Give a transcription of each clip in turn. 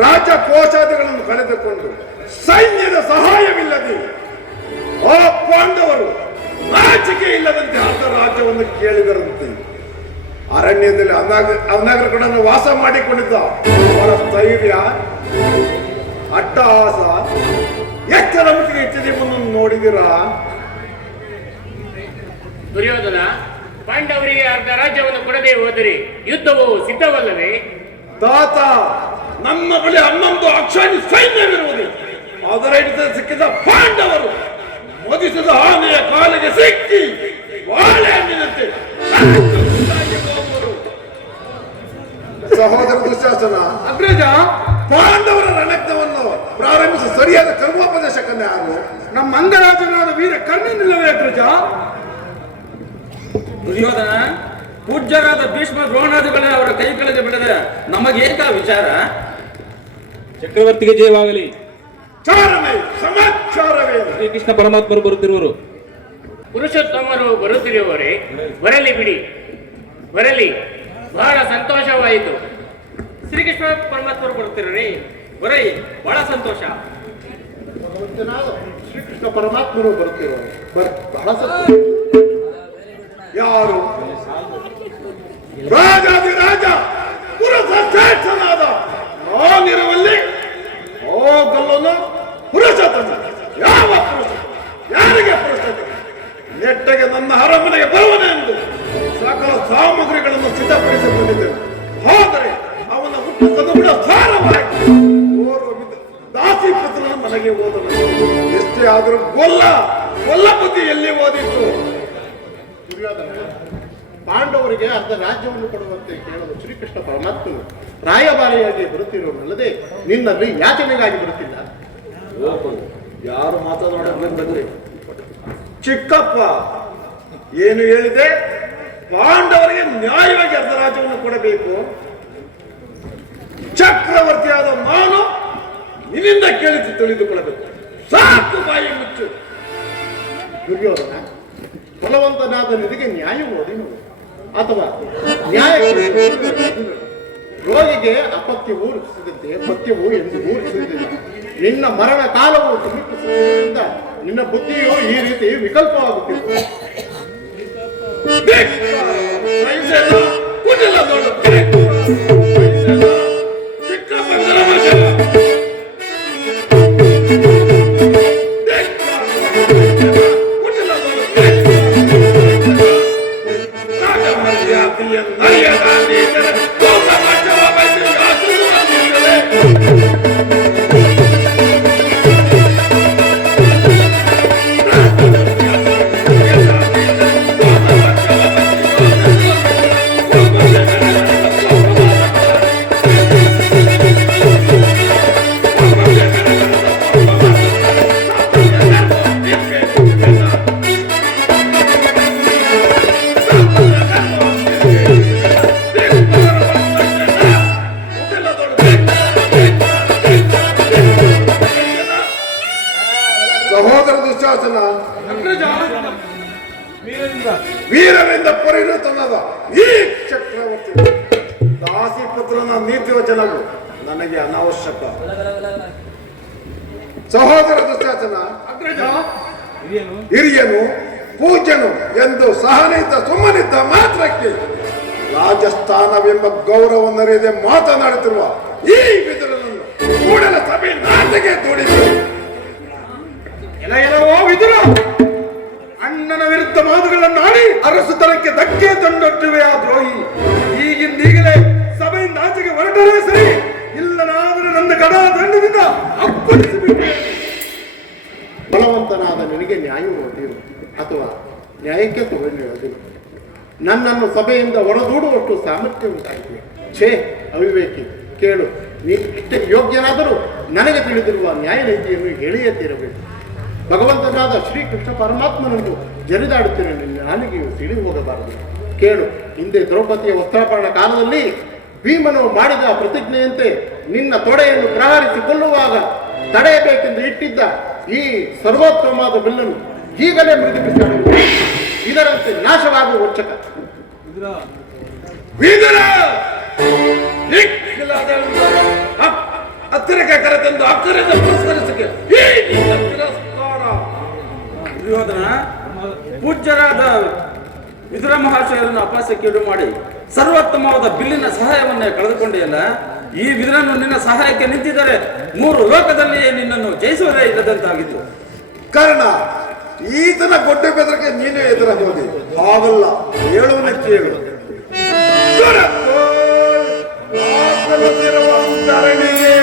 ರಾಜಕೋಶಾದಿಗಳನ್ನು ಕಳೆದುಕೊಂಡು ಸೈನ್ಯದ ಸಹಾಯವಿಲ್ಲದೆ ಆ ಪಾಂಡವರು ರಾಜಕೀಯ ಇಲ್ಲದಂತೆ ಅರ್ಧ ರಾಜ್ಯವನ್ನು ಕೇಳಿದರಂತೆ. ಅರಣ್ಯದಲ್ಲಿ ಅನಾಗರಗಳನ್ನು ವಾಸ ಮಾಡಿಕೊಂಡಿದ್ದ ಅವರ ಸ್ಥೈರ್ಯ, ಅಟ್ಟಹಾಸ ಸ್ಥಿತಿಯನ್ನು ನೋಡಿದಿರಾ? ದುರ್ಯೋಧನ, ಪಾಂಡವರಿಗೆ ಅರ್ಧ ರಾಜ್ಯವನ್ನು ಕೊಡದೆ ಹೋದರೆ ಯುದ್ಧವು ಸಿದ್ಧವಲ್ಲವೇ? ತಾತ, ನಮ್ಮ ಬಳಿ 11 ಅಕ್ಷಾಣಿ ಸೈನ್ಯವಿರುವುದು. ಅದರ ಹಿಡಿತ ಸಿಕ್ಕಿದ ಪಾಂಡವರು ಮೋದಿಸಿದ ಆನೆಯ ಕಾಲಿಗೆ ಸಿಕ್ಕಿ ಬಾಳೆ ಹಣ್ಣಿನಂತೆ ಸಹೋದರ ದುಶ್ಯಾಸನ, ಅಗ್ರಜ, ಪಾಂಡವರ ರಣಜ್ಞವನ್ನು ಪ್ರಾರಂಭಿಸಿ ಸರಿಯಾದ ಕರ್ಮೋಪದೇಶಕನ್ನೇ ಯಾರು? ನಮ್ಮ ಅಂಗರಾಜನಾದ ವೀರ ಕರ್ಣನಿಲ್ಲವೇ ಅಗ್ರಜ? ದುರ್ಯೋಧನ, ಪೂಜ್ಯರಾದ ಭೀಷ್ಮ ದ್ರೋಣಾದಿಗಳೇ ಅವರ ಕೈ ಕೆಳಗೆ ಬೆಳೆದ ನಮಗೇಕ ವಿಚಾರ? ಚಕ್ರವರ್ತಿಗೆ ಜಯವಾಗಲಿ. ಚಾರವೇ ಸಮಾಚಾರವೇ? ಶ್ರೀಕೃಷ್ಣ ಪರಮಾತ್ಮರು ಬರುತ್ತಿರುವರು. ಪುರುಷೋತ್ತಮರು ಬರುತ್ತಿರುವವರೇ, ಬರಲಿ ಬಿಡಿ, ಬರಲಿ. ಬಹಳ ಸಂತೋಷವಾಯಿತು. ಶ್ರೀಕೃಷ್ಣ ಪರಮಾತ್ಮರು ಬರುತ್ತಿರುವರೇ, ಬರೈ, ಬಹಳ ಸಂತೋಷ. ಭಗವಂತನಾದ ಶ್ರೀಕೃಷ್ಣ ಪರಮಾತ್ಮರು ಬರುತ್ತಿರುವರು. ಬಹಳ ಯಾರು? ರಾಜಾದಿರಾಜ ಪುರಶ್ರೇಷ್ಠನಾದ ನಾನಿರುವಲ್ಲಿ ಹೋಗಲ್ಲನು ಪುರುಷತನ. ಯಾವ ಪುರುಷ? ಯಾರಿಗೆ ಪುರುಷತೆ? ನೆಟ್ಟಗೆ ನನ್ನ ಅರಮನೆಗೆ ಬರುವನೆಂದು ಸಕಲ ಸಾಮಗ್ರಿಗಳನ್ನು ಸಿದ್ಧಪಡಿಸಿಕೊಂಡಿದ್ದೇನೆ. ಆದರೆ ಅವನ ಹುಟ್ಟುತ್ತದೆ ಕೂಡ ಸಾರವಾಗಿ ದಾಸಿ ಪುತ್ರನ ಮನೆಗೆ ಹೋದನು. ಎಷ್ಟೇ ಆದರೂ ಗೊಲ್ಲ ಬುದ್ಧಿ ಎಲ್ಲಿ ಓದಿತ್ತು? ಪಾಂಡವರಿಗೆ ಅರ್ಧ ರಾಜ್ಯವನ್ನು ಕೊಡುವಂತೆ ಕೇಳಲು ಶ್ರೀಕೃಷ್ಣ ಪರಮಾತ್ಮನು ರಾಯಭಾರಿಯಾಗಿ ಬರುತ್ತಿರುವಲ್ಲದೆ ನಿನ್ನಲ್ಲಿ ಯಾಚನೆಗಾಗಿ ಬರುತ್ತಿಲ್ಲ. ಯಾರು ಮಾತನಾಡಬೇಕಂದ್ರೆ? ಚಿಕ್ಕಪ್ಪ ಏನು ಹೇಳಿದೆ? ಪಾಂಡವರಿಗೆ ನ್ಯಾಯವಾಗಿ ಅರ್ಧ ರಾಜ್ಯವನ್ನು ಕೊಡಬೇಕು. ಚಕ್ರವರ್ತಿಯಾದ ನಾನು ನಿನ್ನಿಂದ ಕೇಳಿದ್ದು ತಿಳಿದುಕೊಳ್ಳಬೇಕು. ಸಾಕು, ಬಾಯಿ ಮುಚ್ಚು. ದುರ್ಯೋಧನ, ಬಲವಂತನಾದ ನಿನಗೆ ನ್ಯಾಯ ಓದಿನು ಅಥವಾ ನ್ಯಾಯ ರೋಗಿಗೆ ಅಪತ್ಯವು ರಕ್ಷಿಸಿದಂತೆ ಪಥ್ಯವು ಎಂದು ಊರಿಸಿದ್ದಿಲ್ಲ. ನಿನ್ನ ಮರಣ ಕಾಲವು ಸಮೀಪಿಸುವುದರಿಂದ ನಿನ್ನ ಬುದ್ಧಿಯು ಈ ರೀತಿ ವಿಕಲ್ಪವಾಗುತ್ತಿದೆ. ವೀರರಿಂದ ಪರಿಣತನಾದ ಈ ಚಕ್ರವರ್ತಿ ದಾಸಿ ಪುತ್ರನ ನೀತಿ ವಚನವು ನನಗೆ ಅನಾವಶ್ಯಕ. ಸಹೋದರ ದುಶ್ಯಾಸನ, ಹಿರಿಯನು ಪೂಜ್ಯನು ಎಂದು ಸಹನಿದ್ದ ಸುಮ್ಮನಿದ್ದ ಮಾತ್ರಕ್ಕೆ ರಾಜಸ್ಥಾನವೆಂಬ ಗೌರವನ್ನರಿಯದೆ ಮಾತನಾಡುತ್ತಿರುವ ಈ ವಿದುರನನ್ನು ಕೂಡಲ ಸಭೆ ನಾಟಕ್ಕೆ ದೂಡಿದೆ. ಎಲ್ಲವೋ ವಿದುರ, ಅಣ್ಣನ ವಿರುದ್ಧ ಮಾತುಗಳನ್ನಾಡಿ ಅರಸುತನಕ್ಕೆ ಧಕ್ಕೆ ತಂದೊಟ್ಟಿವೆ ಆ ದ್ರೋಹಿ. ಈಗಿಂದೀಗಲೇ ಸಭೆಯಿಂದ ಆಚೆಗೆ ಹೊರಟರೆ ಸರಿ, ಇಲ್ಲನಾದರೆ ನನ್ನ ಗಡಾ ದಂಡದಿಂದ ಅಪ್ಪಳಿಸಿಬಿಟ್ಟೆ. ಬಲವಂತನಾದ ನಿನಗೆ ನ್ಯಾಯ ಓದಿರು ಅಥವಾ ನ್ಯಾಯಕ್ಕೆ ತೊಗೊಂಡಿರೋದಿಲ್ಲ. ನನ್ನನ್ನು ಸಭೆಯಿಂದ ಹೊರದೂಡುವಷ್ಟು ಸಾಮರ್ಥ್ಯ ಉಂಟಾಗಿದೆ. ಛೇ ಅವಿವೇಕಿ, ಕೇಳು, ನೀನು ಇಷ್ಟೇ ಯೋಗ್ಯನಾದರೂ ನನಗೆ ತಿಳಿದಿರುವ ನ್ಯಾಯ ನೀತಿಯನ್ನು ಹೇಳಿಯೇ ತೀರಬೇಕು. ಭಗವಂತನಾದ ಶ್ರೀಕೃಷ್ಣ ಪರಮಾತ್ಮನನ್ನು ಜರಿದಾಡುತ್ತೇನೆ, ನನಗೆ ತಿಳಿದು ಹೋಗಬಾರದು. ಕೇಳು, ಹಿಂದೆ ದ್ರೌಪದಿಯ ವಸ್ತ್ರಾಪರಣ ಕಾಲದಲ್ಲಿ ಭೀಮನು ಮಾಡಿದ ಪ್ರತಿಜ್ಞೆಯಂತೆ ನಿನ್ನ ತೊಡೆಯನ್ನು ಪ್ರಹಾರಿಸಿ ಕೊಲ್ಲುವಾಗ ತಡೆಯಬೇಕೆಂದು ಇಟ್ಟಿದ್ದ ಈ ಸರ್ವೋತ್ತಮವಾದ ಬಿಲ್ಲನ್ನು ಈಗಲೇ ಮೃದು ಬಿಸಾಡುವುದು. ಇದರಂತೆ ನಾಶವಾಗುವ ವಂಚಕ ಹತ್ತಿರಕ್ಕೆ ಕರೆತಂದು ಅಕ್ಕರಿಂದ ಪುರಸ್ಕರಿಸಕ್ಕೆ ದುರ್ಯೋಧನ, ಪೂಜ್ಯರಾದ ವಿದುರ ಮಹಾಶಯರನ್ನು ಅಪಹಾಸ್ಯಕ್ಕೀಡು ಮಾಡಿ ಸರ್ವೋತ್ತಮವಾದ ಬಿಲ್ಲಿನ ಸಹಾಯವನ್ನೇ ಕಳೆದುಕೊಂಡಿಯಲ್ಲ. ಈ ವಿದುರನು ನಿನ್ನ ಸಹಾಯಕ್ಕೆ ನಿಂತಿದ್ದರೆ 3 ಲೋಕದಲ್ಲಿಯೇ ನಿನ್ನನ್ನು ಜಯಿಸುವುದೇ ಇಲ್ಲದಂತಾಗಿತ್ತು. ಕಾರಣ ಈತನ ಗೊಡ್ಡೆ ಬೆದರಿಗೆ ನೀನೇ ಎದುರಾಗೋದಿ ಹಾಗಲ್ಲ, ಹೇಳುವನ ಕೇಳು. ಧರಣಿಗೆ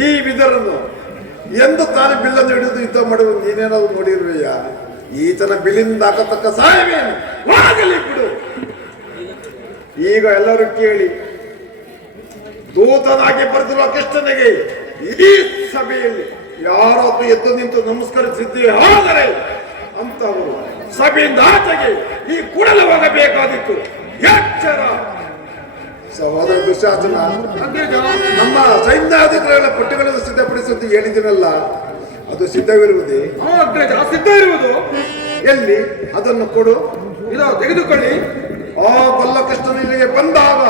ಈ ವಿದರನ್ನು ಎಂದು ತಾನೇ ಬಿಲ್ಲನ್ನು ಹಿಡಿದು ಯುದ್ಧ ಮಾಡುವ ನೀನೇನಾದ್ರು ನೋಡಿರುವೆಯ? ಈತನ ಬಿಲ್ಲಿಂದ ಹಾಕತಕ್ಕ ಸಹಾಯವೇನು? ಆಗಲಿ ಬಿಡು. ಈಗ ಎಲ್ಲರೂ ಕೇಳಿ, ದೂತನಾಗಿ ಬರೆದಿರುವ ಕೃಷ್ಣನಿಗೆ ಈ ಸಭೆಯಲ್ಲಿ ಯಾರೊಬ್ಬರು ಎದ್ದು ನಿಂತು ನಮಸ್ಕರಿಸಿದ್ದೇ ಆದರೆ ಅಂತವರು ಸಭೆಯಿಂದ ಆಚೆಗೆ ಈ ಕೂಡಲೇ ಹೋಗಬೇಕಾದಿತ್ತು. ಎಚ್ಚರ. ಸಹೋದರ ದುಶ್ಯಾಸನ, ನಮ್ಮ ಸೈನ್ಯಾಧಿಕಾರಿಗಳ ಪಟ್ಟಿಗಳನ್ನು ಸಿದ್ಧಪಡಿಸುವಂತೆ ಹೇಳಿದಿನಲ್ಲ, ಅದು ಸಿದ್ಧವಿರುವುದೇ? ಸಿದ್ಧ ಇರುವುದು. ಎಲ್ಲಿ? ಅದನ್ನು ಕೊಡು. ಇದು ತೆಗೆದುಕೊಳ್ಳಿ. ಆ ಬಲ್ಲಕೃಷ್ಣನ ಇಲ್ಲಿಗೆ ಬಂದಾಗ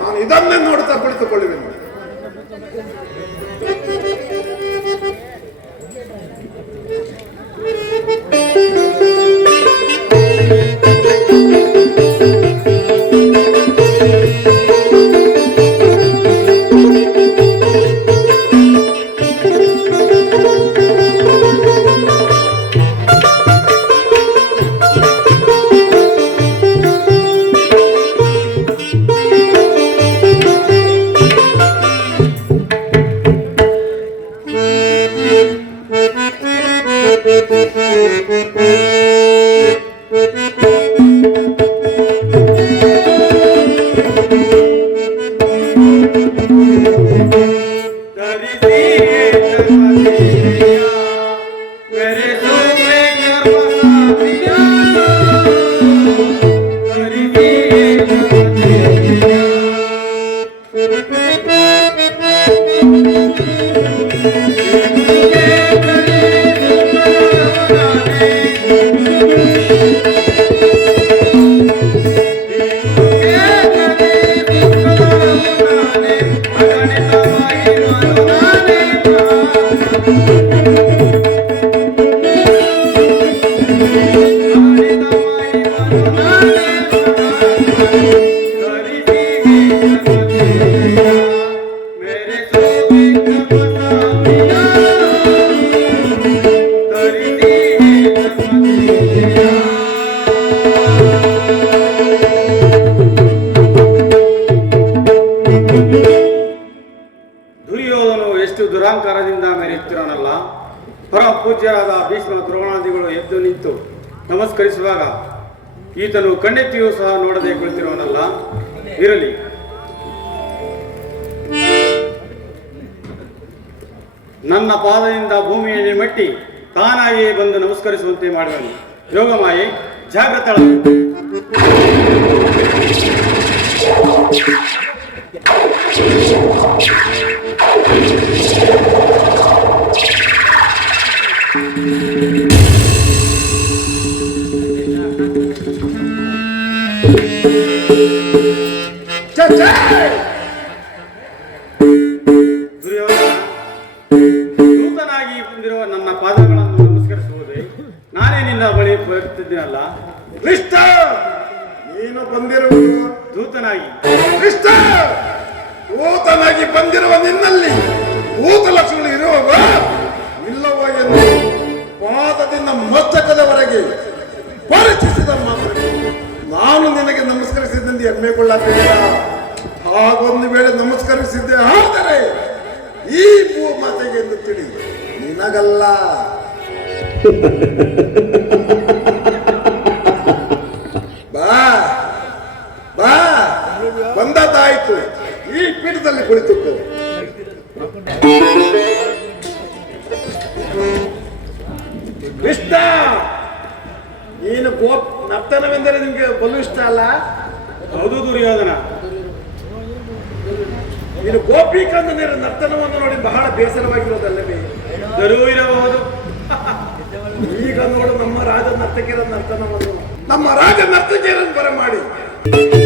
ನಾನು ಇದನ್ನೇ ನೋಡುತ್ತಾ ಕುಳಿತುಕೊಳ್ಳುವೆನು. ದುರ್ಯೋಧನು ಎಷ್ಟು ದುರಾಂಕಾರದಿಂದ ಮೆರೆಯುತ್ತಿರೋನಲ್ಲ. ಪರಮ ಪೂಜ್ಯರಾದ ಭೀಷ್ಮ ದ್ರೋಣಾದಿಗಳು ಎದ್ದು ನಿಂತು ನಮಸ್ಕರಿಸುವಾಗ ಈತನು ಕಣ್ಣೆತ್ತಿಯೂ ಸಹ ನೋಡದೆ ಕುಳಿತಿರೋನಲ್ಲ. ಇರಲಿ, ನನ್ನ ಪಾದದಿಂದ ಭೂಮಿಯಲ್ಲಿ ಮಟ್ಟಿ ತಾನಾಗಿಯೇ ಬಂದು ನಮಸ್ಕರಿಸುವಂತೆ ಮಾಡುವನು. ಯೋಗಮಾಯೆ ಜಾಗೃತಳ. ದುರ್ಯೋಧನ, ದೂತನಾಗಿ ಬಂದಿರುವ ನನ್ನ ಪಾದಗಳನ್ನು ನಮಸ್ಕರಿಸುವುದೇ? ನಾನೇ ನಿನ್ನ ಬಳಿ ಬರುತ್ತಿದ್ದೀನಲ್ಲ. ಕೃಷ್ಣ, ನೀನು ಬಂದಿರುವುದು ದೂತನಾಗಿ. ಕೃಷ್ಣ, ದೂತನಾಗಿ ಬಂದಿರುವ ನಿನ್ನಲ್ಲಿ ಭೂತ ಲಕ್ಷಣಗಳು ಇರುವವ ಇಲ್ಲವೋ ಎಂದು ಪಾದದಿಂದ ಮಸ್ತಕದವರೆಗೆ ಪರೀಕ್ಷಿಸಿದ ಮಾತ್ರ ನಾನು ನಿನಗೆ ನಮಸ್ಕರಿಸಿದ್ದೆಂದು ಹೆಮ್ಮೆಗೊಳ್ಳಬೇಡ. ಹಾಗೊಂದು ವೇಳೆ ನಮಸ್ಕರಿಸಿದ್ದೆ ಆದರೆ ಈ ಭೂಮಾತೆಗೆ ಎಂದು ತಿಳಿ, ನಿನಗಲ್ಲ. ಬಾ ಬಾ, ಬಂದದ್ದಾಯ್ತು. ಈ ಪೀಠದಲ್ಲಿ ಕುಳಿತುಕೋ. ಕೃಷ್ಣ, ನೀನು ನರ್ತನವೆಂದರೆ ನಿಮ್ಗೆ ಬಲು ಇಷ್ಟ ಅಲ್ಲ? ಹೌದು ದುರ್ಯೋಧನ. ನೀನು ಗೋಪಿಕಂದನೆಯರ ನರ್ತನವನ್ನು ನೋಡಿ ಬಹಳ ಬೇಸರವಾಗಿರೋದಲ್ಲವೇ? ಇರಬಹುದು. ಈಗ ನೋಡು ನಮ್ಮ ರಾಜ ನರ್ತಕಿಯರ ನರ್ತನವನ್ನು, ನಮ್ಮ ರಾಜ ನರ್ತಕಿಯರನ್ನು ಬರಮಾಡಿ Thank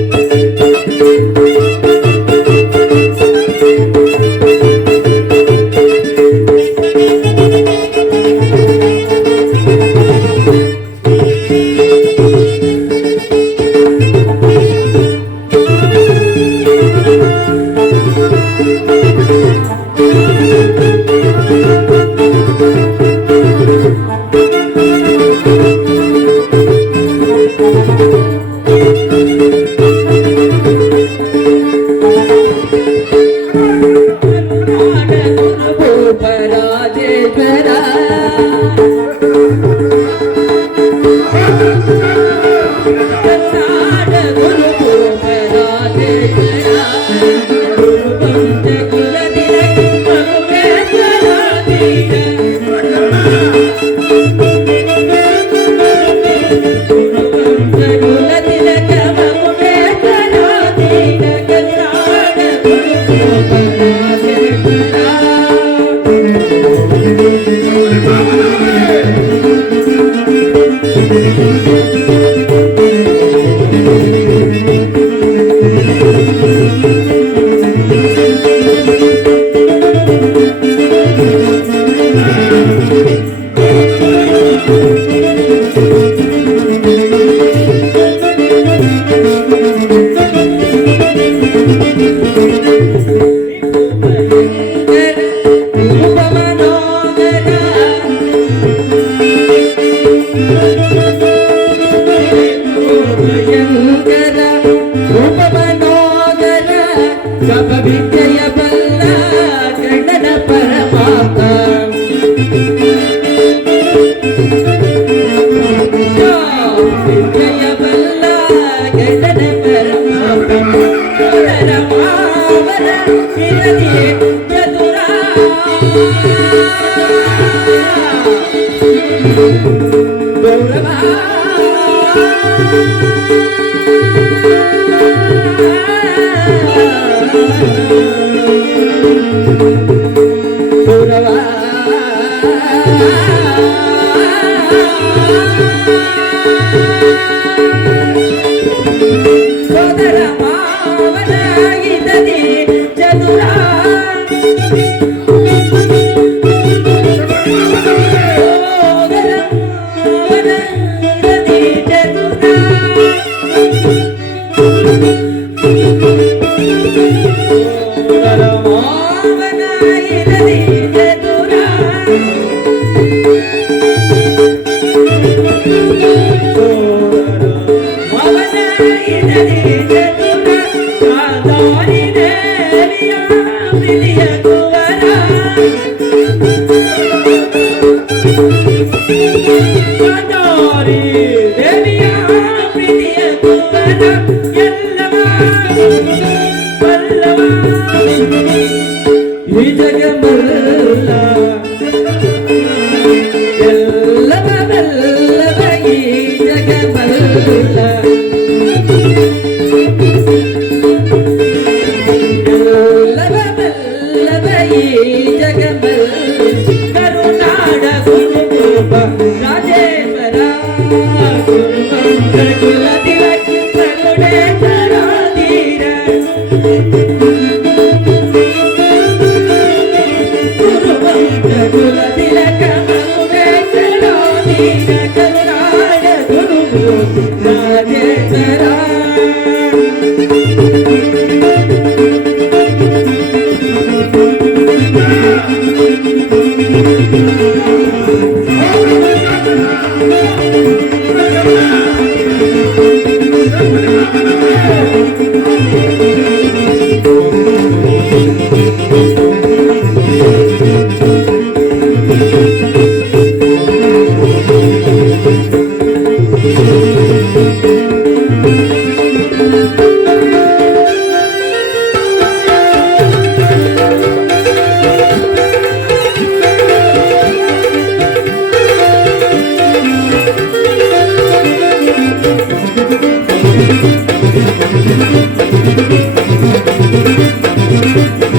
you.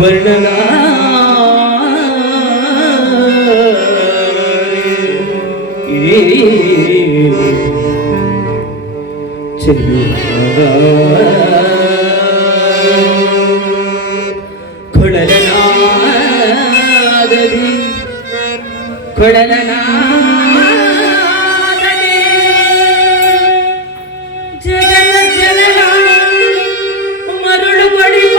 ವರ್ಣನಾ ಕೊಳಲನಾದದಿ ಜಗದ ಜನನ ಮರುಳು ಬಡಿವ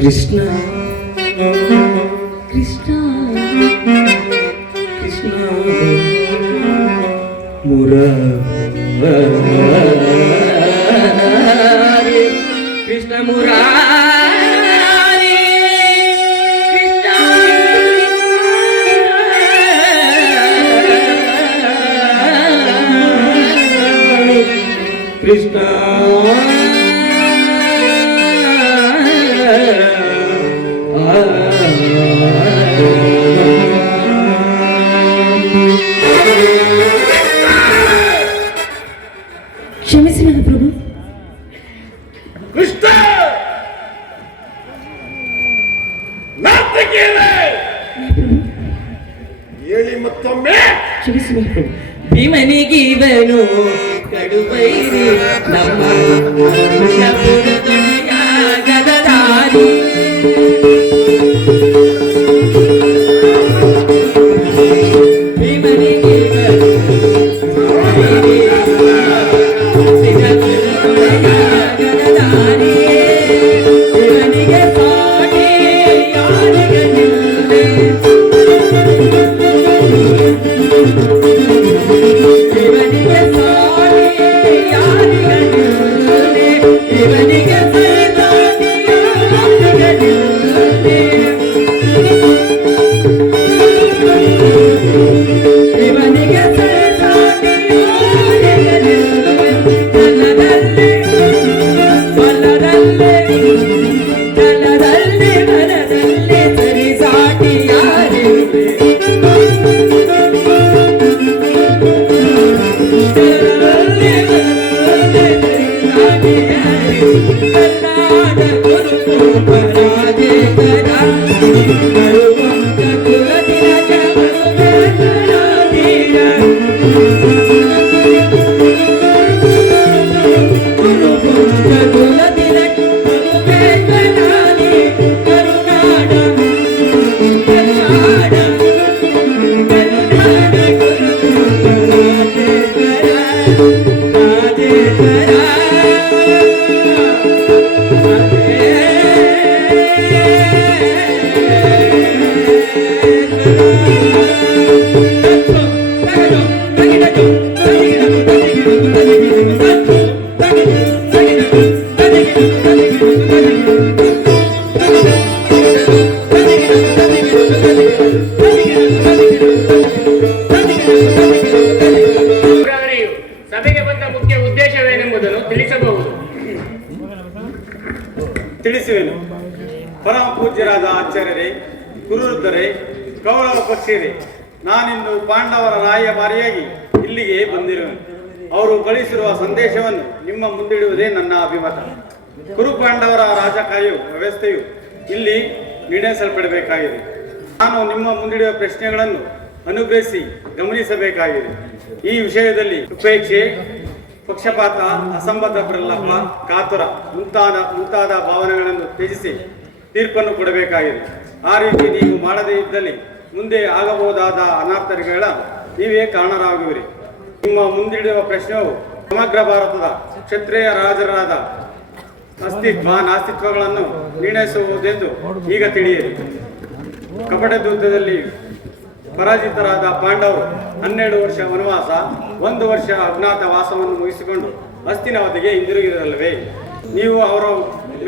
ಕೃಷ್ಣ ಕೃಷ್ಣ ಕೃಷ್ಣ ಮುರಾರಿ ಕೃಷ್ಣ ಮುರಾರಿ ಕೃಷ್ಣ ಕೃಷ್ಣ ಕ್ಷಮಿಸಿ ನನ್ನ ಪ್ರಭು. ಕೃಷ್ಣ ಹೇಳಿ ಮತ್ತೊಮ್ಮೆ. ಕ್ಷಮಿಸಿ ನನ್ನ ಪ್ರಭು. ಭೀಮನಿಗಿವನು ಕಡುಬೈರಿ ನಮ್ಮ ಪುರದೊಡೆಯ ಗದಧಾರಿ ಸಭೆಗೆ ಬಂದ ಮುಖ್ಯ ಉದ್ದೇಶವೇನೆಂಬುದನ್ನು ತಿಳಿಸಬಹುದು. ತಿಳಿಸುವೆನು. ಪರಮ ಪೂಜ್ಯರಾದ ಆಚಾರ್ಯರೇ, ಗುರುವೃದ್ಧರೇ, ಕೌರವ ಪಕ್ಷಿಯರೇ, ನಾನಿಂದು ಪಾಂಡವರ ರಾಯಭಾರಿಯಾಗಿ ಇಲ್ಲಿಗೆ ಬಂದಿರುವೆನು. ಅವರು ಕಳಿಸಿರುವ ಸಂದೇಶವನ್ನು ನಿಮ್ಮ ಮುಂದಿಡುವುದೇ ನನ್ನ ಅಭಿಮತ. ಕುರು ಪಾಂಡವರ ರಾಜಕಾರ್ಯ ವ್ಯವಸ್ಥೆಯು ಇಲ್ಲಿ ನಿರ್ಣಯಿಸಲ್ಪಡಬೇಕಾಗಿದೆ. ನಾನು ನಿಮ್ಮ ಮುಂದಿಡುವ ಪ್ರಶ್ನೆಗಳನ್ನು ಅನುಗ್ರಹಿಸಿ ಗಮನಿಸಬೇಕಾಗಿದೆ. ಈ ವಿಷಯದಲ್ಲಿ ಉಪೇಕ್ಷೆ, ಪಕ್ಷಪಾತ, ಅಸಂಬದ್ಧ ಪ್ರಲಾಪ, ಕಾತುರ ಮುಂತಾದ ಭಾವನೆಗಳನ್ನು ತ್ಯಜಿಸಿ ತೀರ್ಪನ್ನು ಕೊಡಬೇಕಾಗಿದೆ. ಆ ರೀತಿ ನೀವು ಮಾಡದೇ ಇದ್ದಲ್ಲಿ ಮುಂದೆ ಆಗಬಹುದಾದ ಅನರ್ಥಗಳ ನೀವೇ ಕಾರಣರಾಗುವಿರಿ. ನಿಮ್ಮ ಮುಂದಿಡುವ ಪ್ರಶ್ನೆಯು ಸಮಗ್ರ ಭಾರತದ ಕ್ಷತ್ರಿಯ ರಾಜರಾದ ನಾಸ್ತಿತ್ವಗಳನ್ನು ನಿರ್ಣಯಿಸುವುದೆಂದು ಈಗ ತಿಳಿಯಿರಿ. ಕಪಟ ಯುದ್ಧದಲ್ಲಿ ಪರಾಜಿತರಾದ ಪಾಂಡವರು 12 ವರ್ಷ ವನವಾಸ, 1 ವರ್ಷ ಅಜ್ಞಾತ ವಾಸವನ್ನು ಮುಗಿಸಿಕೊಂಡು ಹಸ್ತಿನಾವತಿಗೆ ಹಿಂದಿರುಗಿರಲ್ವೇ? ನೀವು ಅವರ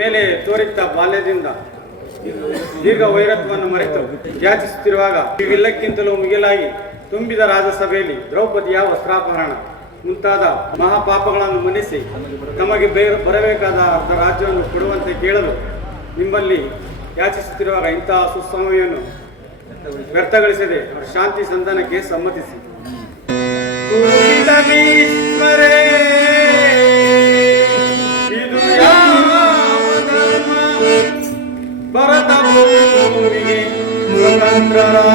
ಮೇಲೆ ತೋರಿದ್ದ ಬಾಲ್ಯದಿಂದ ದೀರ್ಘ ವೈರತ್ವವನ್ನು ಮರೆತು ಯಾಚಿಸುತ್ತಿರುವಾಗ ಇವೆಲ್ಲಕ್ಕಿಂತಲೂ ಮಿಗಿಲಾಗಿ ತುಂಬಿದ ರಾಜಸಭೆಯಲ್ಲಿ ದ್ರೌಪದಿಯ ವಸ್ತ್ರಾಪಹರಣ, ಮುಂತಾದ ಮಹಾಪಾಪಗಳನ್ನು ಮನ್ನಿಸಿ ತಮಗೆ ಬರಬೇಕಾದ ಅರ್ಧ ರಾಜ್ಯವನ್ನು ಕೊಡುವಂತೆ ಕೇಳಲು ನಿಮ್ಮಲ್ಲಿ ಯಾಚಿಸುತ್ತಿರುವಾಗ ಇಂತಹ ಸುಸಮಯವನ್ನು ವ್ಯರ್ಥಗೊಳಿಸದೆ ಅವರ ಶಾಂತಿ ಸಂಧಾನಕ್ಕೆ ಸಮ್ಮತಿಸಿ. ಇದು ಯಾವ ಧರ್ಮ? ಭರತ ಭೂಮಿಗೆ ಸ್ವತಂತ್ರರಾದ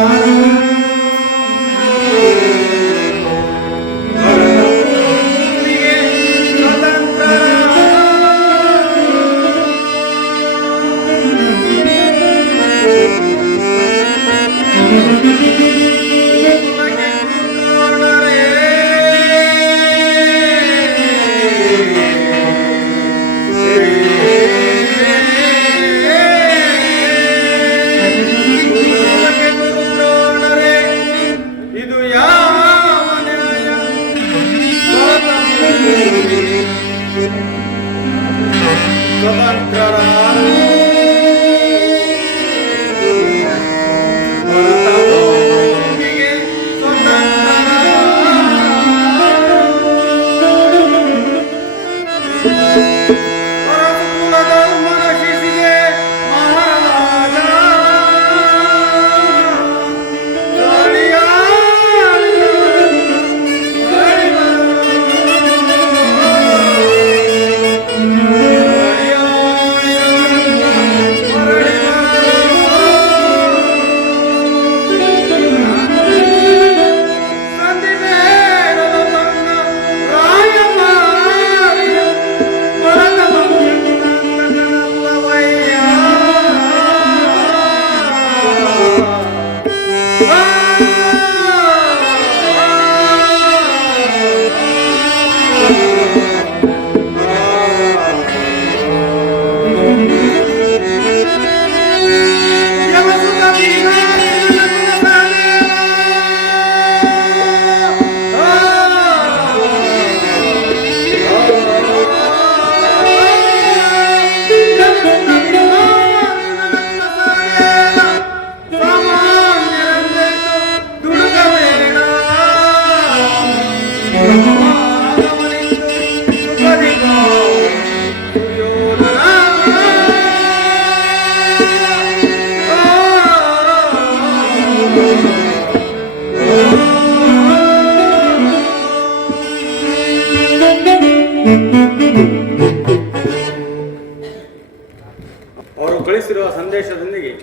ಅವರು ಕಳಿಸಿರುವ ಸಂದೇಶದೊಂದಿಗೆ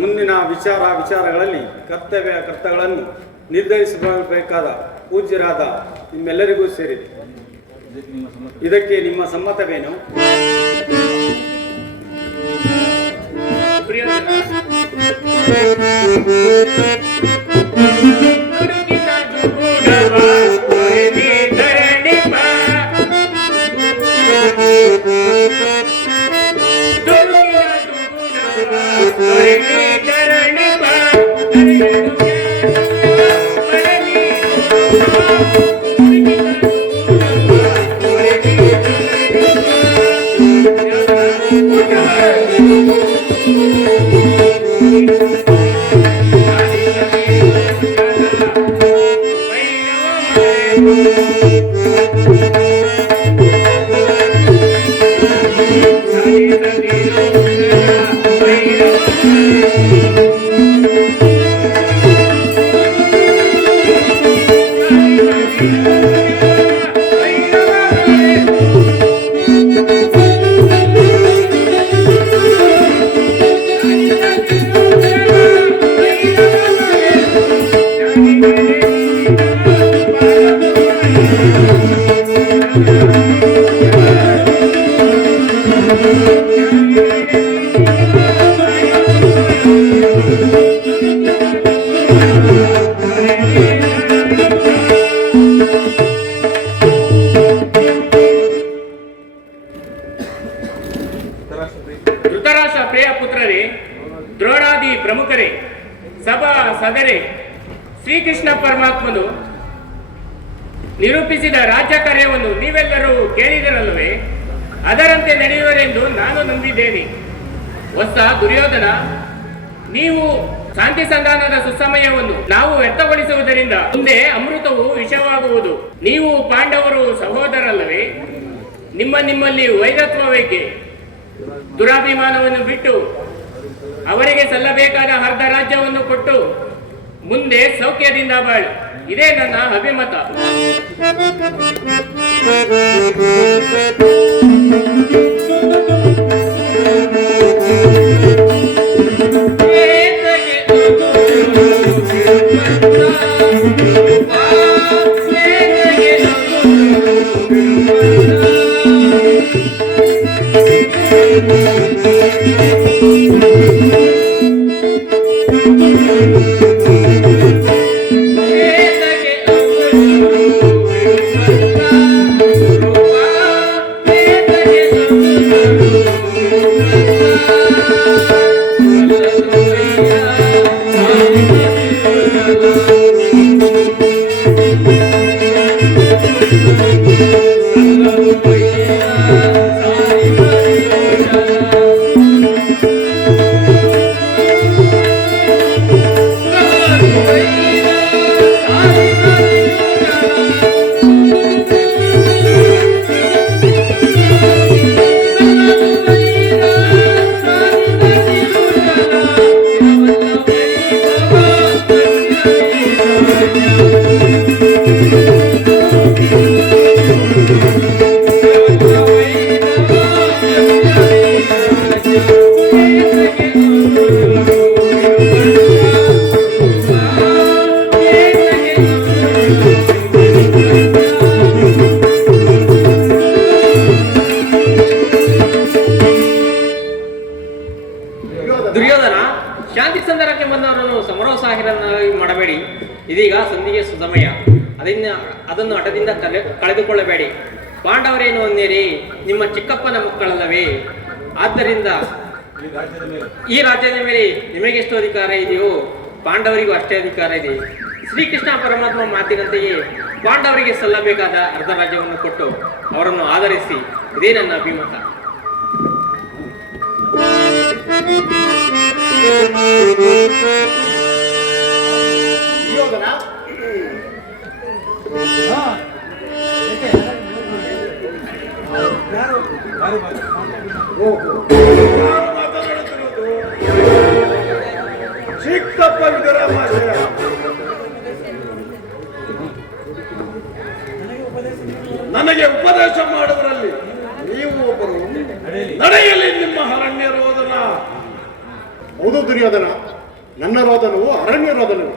ಮುಂದಿನ ವಿಚಾರಗಳಲ್ಲಿ ಕರ್ತವ್ಯಗಳನ್ನು ನಿರ್ಧರಿಸಬೇಕಾದ ಪೂಜ್ಯರಾದ ನಿಮ್ಮೆಲ್ಲರಿಗೂ ಸೇರಿದೆ. ಇದಕ್ಕೆ ನಿಮ್ಮ ಸಮ್ಮತವೇನು? ಧೃತರಾಷ್ಟ್ರ ಪ್ರಿಯ ಪುತ್ರರೇ, ದ್ರೋಣಾದಿ ಪ್ರಮುಖರೇ, ಸಭಾ ಸದರೇ, ಶ್ರೀಕೃಷ್ಣ ಪರಮಾತ್ಮನು ನಿರೂಪಿಸಿದ ರಾಜ್ಯ ಕಾರ್ಯವನ್ನು ನೀವೆಲ್ಲರೂ ಕೇಳಿದರಲ್ಲವೇ? ಅದರಂತೆ ನಡೆಯುವರೆಂದು ನಾನು ನಂಬಿದ್ದೇನೆ. ಹೊಸ ದುರ್ಯೋಧನ, ನೀವು ಶಾಂತಿ ಸಂಧಾನದ ಸುಸಮಯವನ್ನು ನಾವು ವ್ಯರ್ಥಗೊಳಿಸುವುದರಿಂದ ಮುಂದೆ ಅಮೃತವು ವಿಷವಾಗುವುದು. ನೀವು ಪಾಂಡವರು ಸಹೋದರಲ್ಲವೇ? ನಿಮ್ಮಲ್ಲಿ ವೈರತ್ವವೇಕೆ? ದುರಾಭಿಮಾನವನ್ನು ಬಿಟ್ಟು ಅವರಿಗೆ ಸಲ್ಲಬೇಕಾದ ಅರ್ಧ ರಾಜ್ಯವನ್ನು ಕೊಟ್ಟು ಮುಂದೆ ಸೌಖ್ಯದಿಂದ ಬಾಳು. ಇದೇ ನನ್ನ ಅಭಿಮತ. ದುರ್ಯೋಧನ, ಶಾಂತಿ ಸಂಧಾನಕ್ಕೆ ಬಂದವರನ್ನು ಸಮರೋತ್ಸಾಹಿಗಳನ್ನಾಗಿ ಮಾಡಬೇಡಿ. ಇದೀಗ ಸಂಧಿಗೆ ಸಮಯ. ಅದನ್ನು ಹಠದಿಂದ ಕಳೆದುಕೊಳ್ಳಬೇಡಿ. ಪಾಂಡವರೇನು ಅಂದೇರಿ, ನಿಮ್ಮ ಚಿಕ್ಕಪ್ಪನ ಮಕ್ಕಳಲ್ಲವೇ? ಆದ್ದರಿಂದ ಈ ರಾಜ್ಯದ ಮೇಲೆ ನಿಮಗೆಷ್ಟು ಅಧಿಕಾರ ಇದೆಯೋ ಪಾಂಡವರಿಗೂ ಅಷ್ಟೇ ಅಧಿಕಾರ ಇದೆ. ಶ್ರೀಕೃಷ್ಣ ಪರಮಾತ್ಮ ಮಾತಿನಂತೆಯೇ ಪಾಂಡವರಿಗೆ ಸಲ್ಲಬೇಕಾದ ಅರ್ಧ ರಾಜ್ಯವನ್ನು ಕೊಟ್ಟು ಅವರನ್ನು ಆಧರಿಸಿ. ಇದೇ ನನ್ನ ಅಭಿಮತ. ದುರ್ಯೋಧನ, ಚಿಕ್ಕಪ್ಪ ವಿದರಾಮಾಶಯ, ನನಗೆ ಉಪದೇಶ ಮಾಡುವುದರಲ್ಲಿ ನೀವು ಒಬ್ಬರು. ನಡೆಯಲಿ ನಿಮ್ಮ ಅರಣ್ಯ ರೋದನ. ಹೌದು ದುರ್ಯೋಧನ, ನನ್ನ ರೋದನವು ಅರಣ್ಯ ರೋದನವು.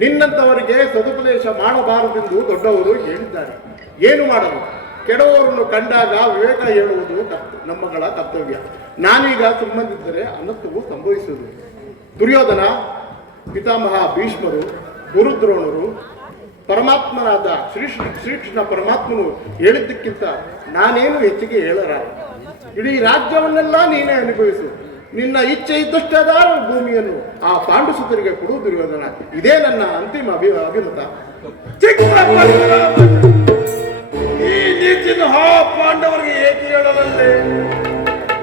ನಿನ್ನಂತವರಿಗೆ ಸದುಪದೇಶ ಮಾಡಬಾರದೆಂದು ದೊಡ್ಡವರು ಹೇಳಿದ್ದಾರೆ. ಏನು ಮಾಡಲು? ಕೆಡವರನ್ನು ಕಂಡಾಗ ವಿವೇಕ ಹೇಳುವುದು ನಮ್ಮಗಳ ಕರ್ತವ್ಯ. ನಾನೀಗ ಸುಮ್ಮನಿದ್ದರೆ ಅನರ್ಥವು ಸಂಭವಿಸುವುದು. ದುರ್ಯೋಧನ, ಪಿತಾಮಹ ಭೀಷ್ಮರು, ಗುರುದ್ರೋಣರು, ಪರಮಾತ್ಮನಾದ ಶ್ರೀಕೃಷ್ಣ ಪರಮಾತ್ಮನು ಹೇಳಿದ್ದಕ್ಕಿಂತ ನಾನೇನು ಹೆಚ್ಚಿಗೆ ಹೇಳಲಾರೆ. ಇಡೀ ರಾಜ್ಯವನ್ನೆಲ್ಲ ನೀನೇ ಅನುಭವಿಸು. ನಿನ್ನ ಇಚ್ಛೆ ಇದ್ದಷ್ಟಾದ ಭೂಮಿಯನ್ನು ಆ ಪಾಂಡುಸುತರಿಗೆ ಕೊಡು ದುರ್ಯೋಧನ. ಇದೇ ನನ್ನ ಅಂತಿಮ ಅಭಿಮತ. ಈ ನೀತಿಯನ್ನು ಪಾಂಡವರಿಗೆ ಏಕೆ ಹೇಳಲಲ್ಲೇ?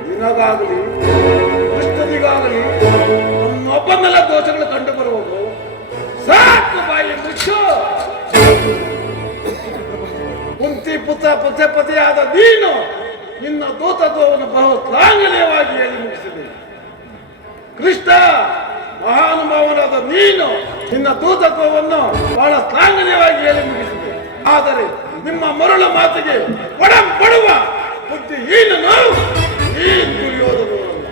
ನಿನಗಾಗಲಿ ಕೃಷ್ಣನಿಗಾಗಲಿ ನನ್ನೊಬ್ಬನೆಲ್ಲ ದೋಷಗಳು ಕಂಡು ಬರುವುದು. ಸಾಕು, ಬಾಯಿ ಮುಚ್ಚು. ಕುಂತಿ ಪುತ್ರ ಪತಿಯಾದ ನೀನು ನಿನ್ನ ದೂತತ್ವವನ್ನು ಬಹು ಶ್ಲಾಘನೀಯವಾಗಿ ಹೇಳಿ ಮುಗಿಸಿದೆ. ಕೃಷ್ಣ ಮಹಾನುಭಾವನಾದ ನೀನು ನಿನ್ನ ದೂತತ್ವವನ್ನು ಬಹಳ ಶ್ಲಾಘನೀಯವಾಗಿ ಹೇಳಿ ಮುಗಿಸಿದೆ. ಆದರೆ ನಿಮ್ಮ ಮರಳ ಮಾತಿಗೆ ಒಡಂಬಡುವ ಬುದ್ಧಿ ನಾವು ಈ ದುರ್ಯೋಧನರಲ್ಲ.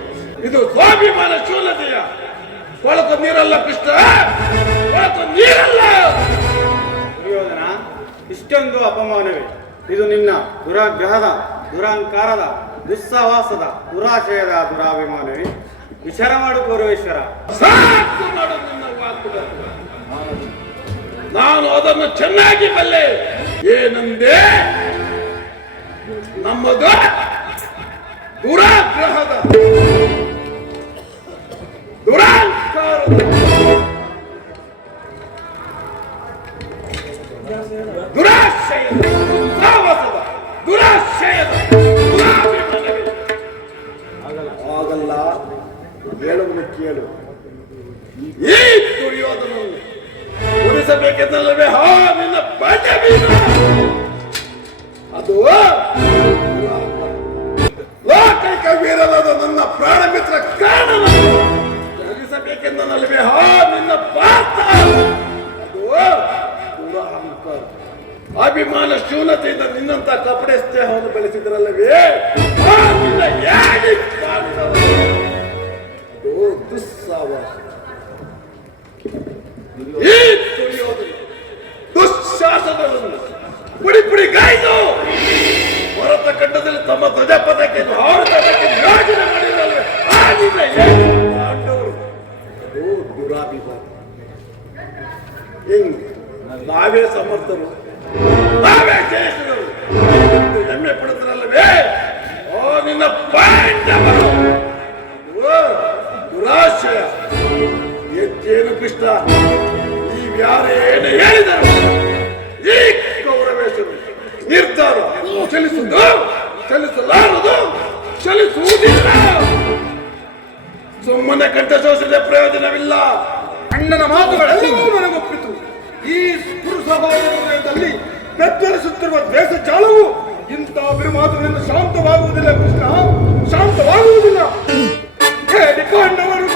ಇದು ಸ್ವಾಭಿಮಾನ ಶೂನ್ಯತೆಯ ಕೊಳಕು ನೀರಲ್ಲ ಕೃಷ್ಣ, ಕೊಳಕು ನೀರಲ್ಲ. ದುರ್ಯೋಧನ, ಇಷ್ಟೊಂದು ಅಪಮಾನವೇ? ಇದು ನಿನ್ನ ದುರಾಗ್ರಹದ, ದುರಹಂಕಾರದ, ದುಸ್ಸಾಹಸದ, ದುರಾಶಯದ ದುರಾಭಿಮಾನವೇ? ವಿಚಾರ ಮಾಡು ಗೌರವೇಶ್ವರ. ಸಾಕು ಮಾಡು ನಿನ್ನ ವಾಗ್ದಾನ. ನಾನು ಅದನ್ನು ಚೆನ್ನಾಗಿ ಬಲ್ಲೆ. ಏನಂದೆ? ನಮ್ಮದು ದುರಾಗ್ರಹದ, ದುರಹಂಕಾರದ, ದುರಾಶಯದ, ದುಸ್ಸಾಹಸದ, ದುರಾಶಯದ ದುರಾಭಿಮಾನವೇ. ಆಗಲ್ಲ, ಹೇಳುವುದು ಕೇಳು. ಈ ದುರ್ಯೋಧನನ್ನು ಉಳಿಸಬೇಕೆಂದಲ್ಲವೇ ನಿನ್ನ ಬಡ್ಡ ಬೀಗ. ಅದು ಲೋಕೈಕ ವೀರನಾದ ನನ್ನ ಪ್ರಾಣ ಮಿತ್ರ ಕಾರಣ ಉಳಿಸಬೇಕೆಂದಲ್ಲವೇ ನಿನ್ನ ಪಾತ್ರ. ಅದು ದುರಹಂಕಾರ, ಅಭಿಮಾನ ಶೂನ್ಯತೆಯಿಂದ ನಿನ್ನಂತ ಕಪಡೆ ಸ್ನೇಹವನ್ನು ಬೆಳೆಸಿದ್ರಲ್ಲವೇ ನಿನ್ನ ಯಾಗಿ ದುಸ್ಸಾವಾಸ. ಈ ದುರ್ಯೋಧನ ದುಶ್ಶಾಸನವನ್ನು ಪುಡಿ ಪುಡಿ ಗಾಯ್ದು ಭರತ ಖಂಡದಲ್ಲಿ ತಮ್ಮ ಧ್ವಜ ಪದಕ್ಕೆ ಯೋಜನೆ ಮಾಡಿರಲ್ವೇ ಪಾಂಡವರು. ಅದು ದುರಾಭಿಮಾನ. ಹಿಂಗ್ ನಾವೇ ಸಮರ್ಥರು, ನಾವೇ ಜಯಿಸಿದರು ಹೆಮ್ಮೆ ಪಡುತ್ತಾರಲ್ಲವೇ ನಿನ್ನ ಪಾಂಡವರು. ದುರಾಶಯ ಹೆಚ್ಚೇನು ಕೃಷ್ಣ, ನೀವ್ಯಾರೇನು ಹೇಳಿದರು ಈ ಗೌರವೇಶ್ವರು ನಿರ್ಧಾರ ಚಲಿಸುವುದು, ಚಲಿಸಲಾರದು, ಚಲಿಸುವುದಿಲ್ಲ. ಸುಮ್ಮನೆ ಕಂಠ ಸೋಸಿದ ಪ್ರಯೋಜನವಿಲ್ಲ. ಅಣ್ಣನ ಮಾತುಗಳೆಲ್ಲವೂ ನನಗೊಪ್ಪಿತು. ಈ ಕುರು ಸಹೋದರದಲ್ಲಿ ಬೆತ್ತರಿಸುತ್ತಿರುವ ದ್ವೇಷ ಜಾಲವು ಇಂಥ ಬಿರುಮಾತುಗಳಿಂದ ಶಾಂತವಾಗುವುದಿಲ್ಲ ಕೃಷ್ಣ, ಶಾಂತವಾಗುವುದಿಲ್ಲ. ಪಾಂಡವರು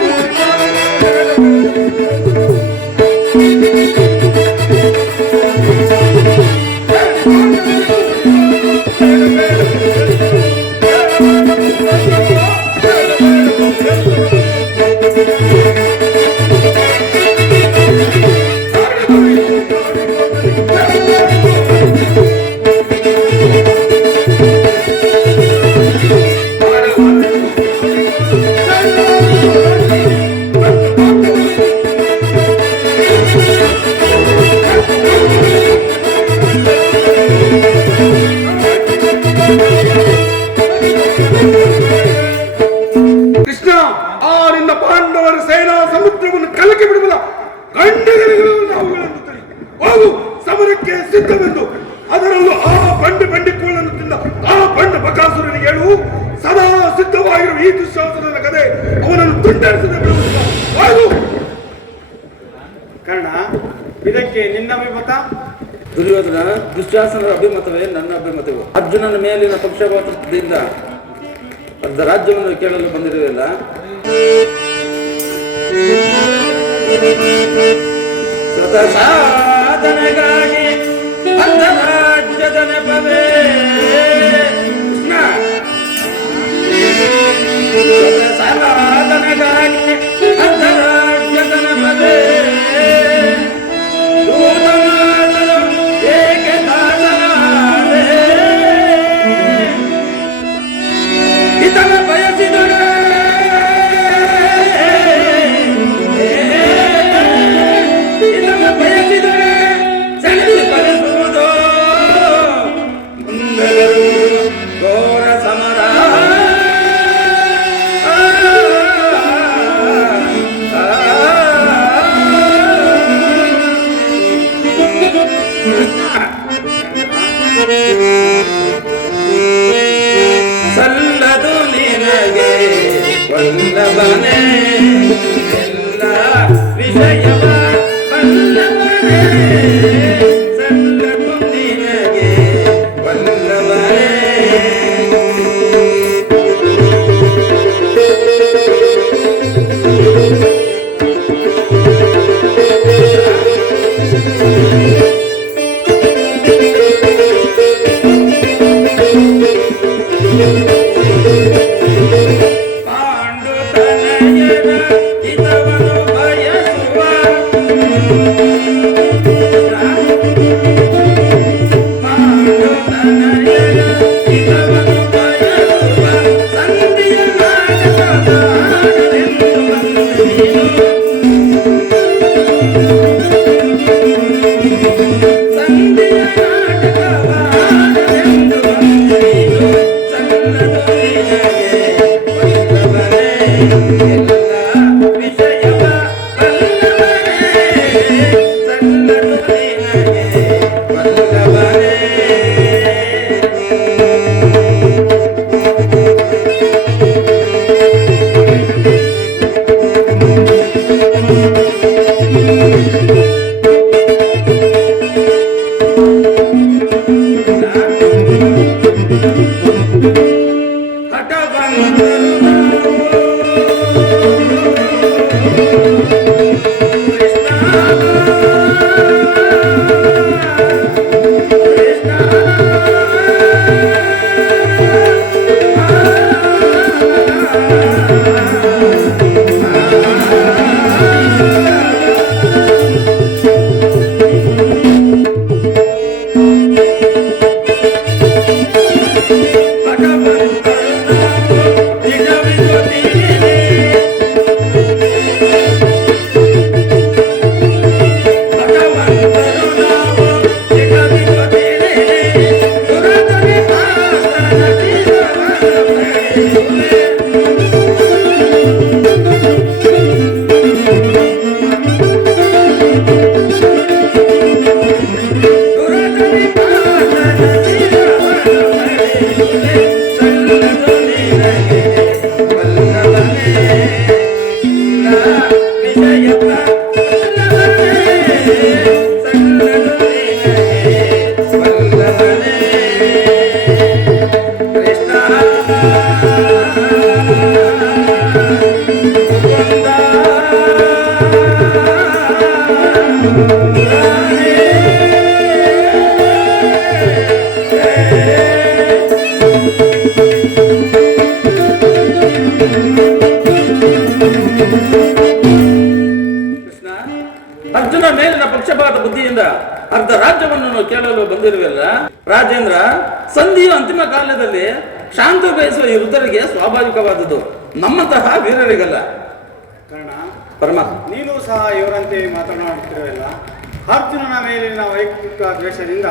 ಕೃಷ್ಣ, ಆ ನಿನ್ನ ಪಾಂಡವರ ಸೇನಾ ಸಮುದ್ರವನ್ನು ಕಲಕಿ ಬಿಡುವುದಿಲ್ಲ. ಗಂಡಗಳಿಗೂ ನಾವುಗಳನ್ನು ತಡಿ ಹೋಗು, ಸಮರಕ್ಕೆ ಸಿದ್ಧವೆಂದು. ಅದರಲ್ಲೂ ಆ ಬಂಡಿಕೋಳನ್ನು ತಿಂದ ಆ ಬಂಡ ಬಕಾಸುರನಿಗೆ ಹೇಳು, ಸದಾ ಸಿದ್ಧವಾಗಿರುವ ಈ ದುಶ್ಯಾಸನದ ಕಥೆ ಅವನನ್ನು ತುಂಡರಿಸದೆ ಬಿಡುವುದಿಲ್ಲ. ಹೋಗು. ಕರ್ಣ, ಇದಕ್ಕೆ ನಿನ್ನ ಅಭಿಮತ? ದುರ್ಯೋಧನ, ದುಶ್ಯಾಸನರ ಅಭಿಮತವೇ ನನ್ನ ಅಭಿಮತವು. ಅರ್ಜುನನ ಮೇಲಿನ ಪಕ್ಷಪಾತದಿಂದ ಅರ್ಧ ರಾಜ್ಯವನ್ನು ಕೇಳಲು ಬಂದಿರುವುದಿಲ್ಲ. ಸಾಧನೆಗಾಗಿ ಅರ್ಧ ರಾಜ್ಯದ ನೆಪವೇ ಸಾಧನೆಗಾಗಿ ಅರ್ಧ ರಾಜ್ಯದ ನೆಪವೇ ವಲ್ಲಭನೇ ಎಲ್ಲ ವಿಷಯವ ವಲ್ಲಭನೇ ಸಲ್ಲದು ನಿನಗೆ ವಲ್ಲಭನೇ. ಪಾಂಡುತನಯನ ಹಿತವನು ಬಯಸುವ ಪಾಂಡುತನಯನ ಹಿತವನು ಬಯಸುವ ಸಂಧಿಯ ನಾಟಕವಾಡಲೆಂದು ಬಂದು ನೀನು ಸಂಧಿಯ ನಾಟಕವಾಡಲೆಂದು ಬಂದು ನೀನು ಸಲ್ಲದು ನಿನಗೆ ವಲ್ಲಭನೇ ಎಲ್ಲ ವಿಷಯವ ವಲ್ಲಭನೇ ಸಲ್ಲದು ನಿನಗೆ ವಲ್ಲಭನೇ. ಹಠವಂತರು ಅರ್ಜುನ ಮೇಲಿನ ಪಕ್ಷಪಾತ ಬುದ್ಧಿಯಿಂದ ಅರ್ಧ ರಾಜ್ಯವನ್ನು ಕೇಳಲು ಬಂದಿರುವಲ್ಲ ರಾಜೇಂದ್ರ. ಸಂಧಿಯ ಅಂತಿಮ ಕಾಲದಲ್ಲಿ ಶಾಂತ ಬಯಸುವ ಈ ವೃದ್ಧರಿಗೆ ಸ್ವಾಭಾವಿಕವಾದದ್ದು, ನಮ್ಮಂತಹ ವೀರರಿಗಲ್ಲ. ಕಾರಣ ಪರಮಾತ್ಮ ನೀನು ಸಹ ಇವರಂತೆ ಮಾತನಾಡುತ್ತಿರುವಲ್ಲ. ಅರ್ಜುನನ ಮೇಲಿನ ವೈಯಕ್ತಿಕ ದ್ವೇಷದಿಂದ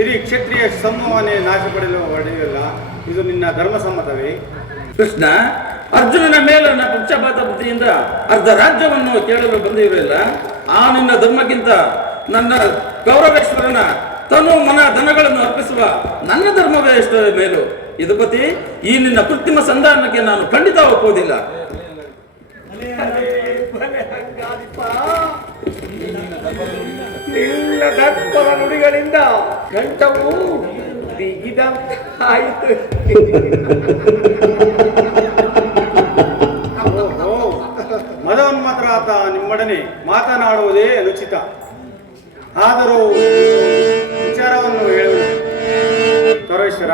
ಇಡೀ ಕ್ಷತ್ರಿಯ ಸಮೂಹವನ್ನೇ ನಾಶ ಪಡೆಯಲು ಹೊಡೆಯಲ್ಲ. ಇದು ನಿನ್ನ ಧರ್ಮಸಮ್ಮತವೇ? ಕೃಷ್ಣ, ಅರ್ಜುನನ ಮೇಲಿನ ಪಕ್ಷಪಾತ ಬುದ್ಧಿಯಿಂದ ಅರ್ಧ ರಾಜ್ಯವನ್ನು ಕೇಳಲು ಬಂದಿರಲಿಲ್ಲ. ಆ ನಿನ್ನ ಧರ್ಮಕ್ಕಿಂತ ನನ್ನ ಗೌರವೇಶ್ವರನ ತನು ಮನ ಧನಗಳನ್ನು ಅರ್ಪಿಸುವ ನನ್ನ ಧರ್ಮವೇ ಎಷ್ಟು ಮೇಲು. ಯದುಪತಿ, ಈ ನಿನ್ನ ಕೃತ್ರಿಮ ಸಂಧಾನಕ್ಕೆ ನಾನು ಖಂಡಿತ ಒಪ್ಪುವುದಿಲ್ಲ. ನಿನ್ನ ದರ್ಪದ ನುಡಿಗಳಿಂದ ಕಂಠವು ಬಿಗಿದ ಆಯಿತು. ಮದೋನ್ಮತರಾದ ನಿಮ್ಮೊಡನೆ ಮಾತನಾಡುವುದೇ ಅನುಚಿತ. ಆದರೂ ವಿಚಾರವನ್ನು ಹೇಳುವುದು ಸರ್ವೇಶ್ವರ.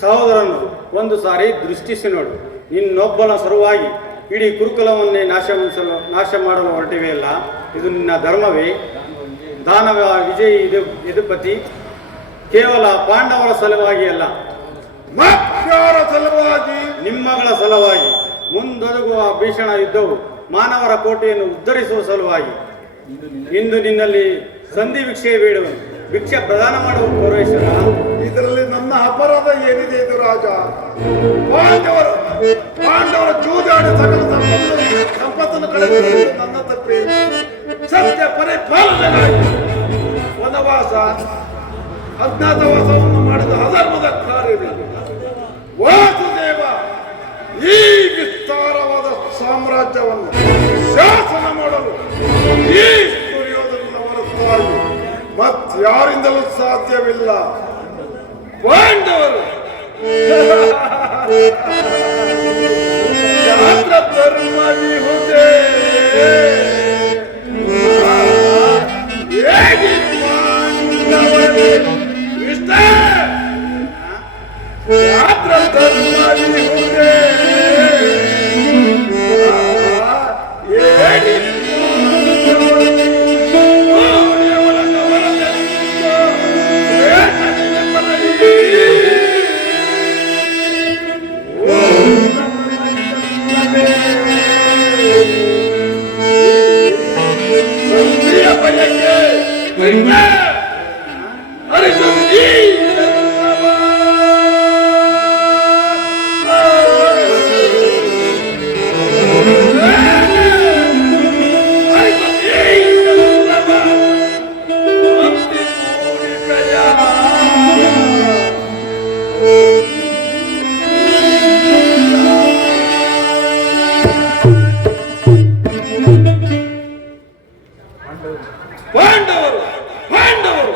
ಸಹೋದರನು ಒಂದು ಸಾರಿ ದೃಷ್ಟಿಸಿ ನೋಡು. ನಿನ್ನೊಬ್ಬನ ಸಲುವಾಗಿ ಇಡೀ ಕುರುಕುಲವನ್ನೇ ನಾಶ ಮಾಡಲು ಹೊರಟಿವೆಯಲ್ಲ, ಇದು ನಿನ್ನ ಧರ್ಮವೇ? ದಾನವ ವಿಜಯಿ ಯದುಪತಿ ಕೇವಲ ಪಾಂಡವರ ಸಲುವಾಗಿ ಅಲ್ಲ, ಮತ್ತಾರ ಸಲುವಾಗಿ, ನಿಮ್ಮಗಳ ಸಲುವಾಗಿ ಮುಂದೊದಗುವ ಭೀಷಣ ಯುದ್ಧವು ಮಾನವರ ಕೋಟೆಯನ್ನು ಉದ್ಧರಿಸುವ ಸಲುವಾಗಿ ಇಂದು ನಿನ್ನಲ್ಲಿ ಸಂಧಿ ಭಿಕ್ಷೆ ಬೇಡುವನು. ಭಿಕ್ಷೆ ಪ್ರದಾನ ಮಾಡುವ ಪೌರೇಶ್ವರ. ಇದರಲ್ಲಿ ನನ್ನ ಅಪರಾಧ ಏನಿದೆ? ಇದು ರಾಜ ಪಾಂಡವರ ಜೂಜಾಡಿ ಸಕಲ ಸಂಪತ್ತನ್ನು ಕಳೆದುಕೊಳ್ಳುವುದು ನನ್ನ ತಪ್ಪೇ. ಸತ್ಯ ಪರಿಪಾಲನೆಗಾಗಿ ವನವಾಸ ಅಜ್ಞಾತವಾಸವನ್ನು ಮಾಡಿದ ಅಧರ್ಮದ ಕಾರ್ಯವೇ. ವಾಸುದೇವ ಈ ವಿಸ್ತಾರವಾದ ಸಾಮ್ರಾಜ್ಯವನ್ನು ಶಾಸನ ಮಾಡಲು ಈ ದುರ್ಯೋಧನನ ಹೊರತಾಗಿ ಮತ್ಯಾರಿಂದಲೂ ಸಾಧ್ಯವಿಲ್ಲ. ಪಾಂಡವರು ಶಾಸ್ತ್ರ ಧರ್ಮವಿಹುದೇ ಕೃಷ್ಣ ಶಾಸ್ತ್ರ ಧರ್ಮವಿಹುದೇ ಪಾಂಡವರು ಪಾಂಡವರು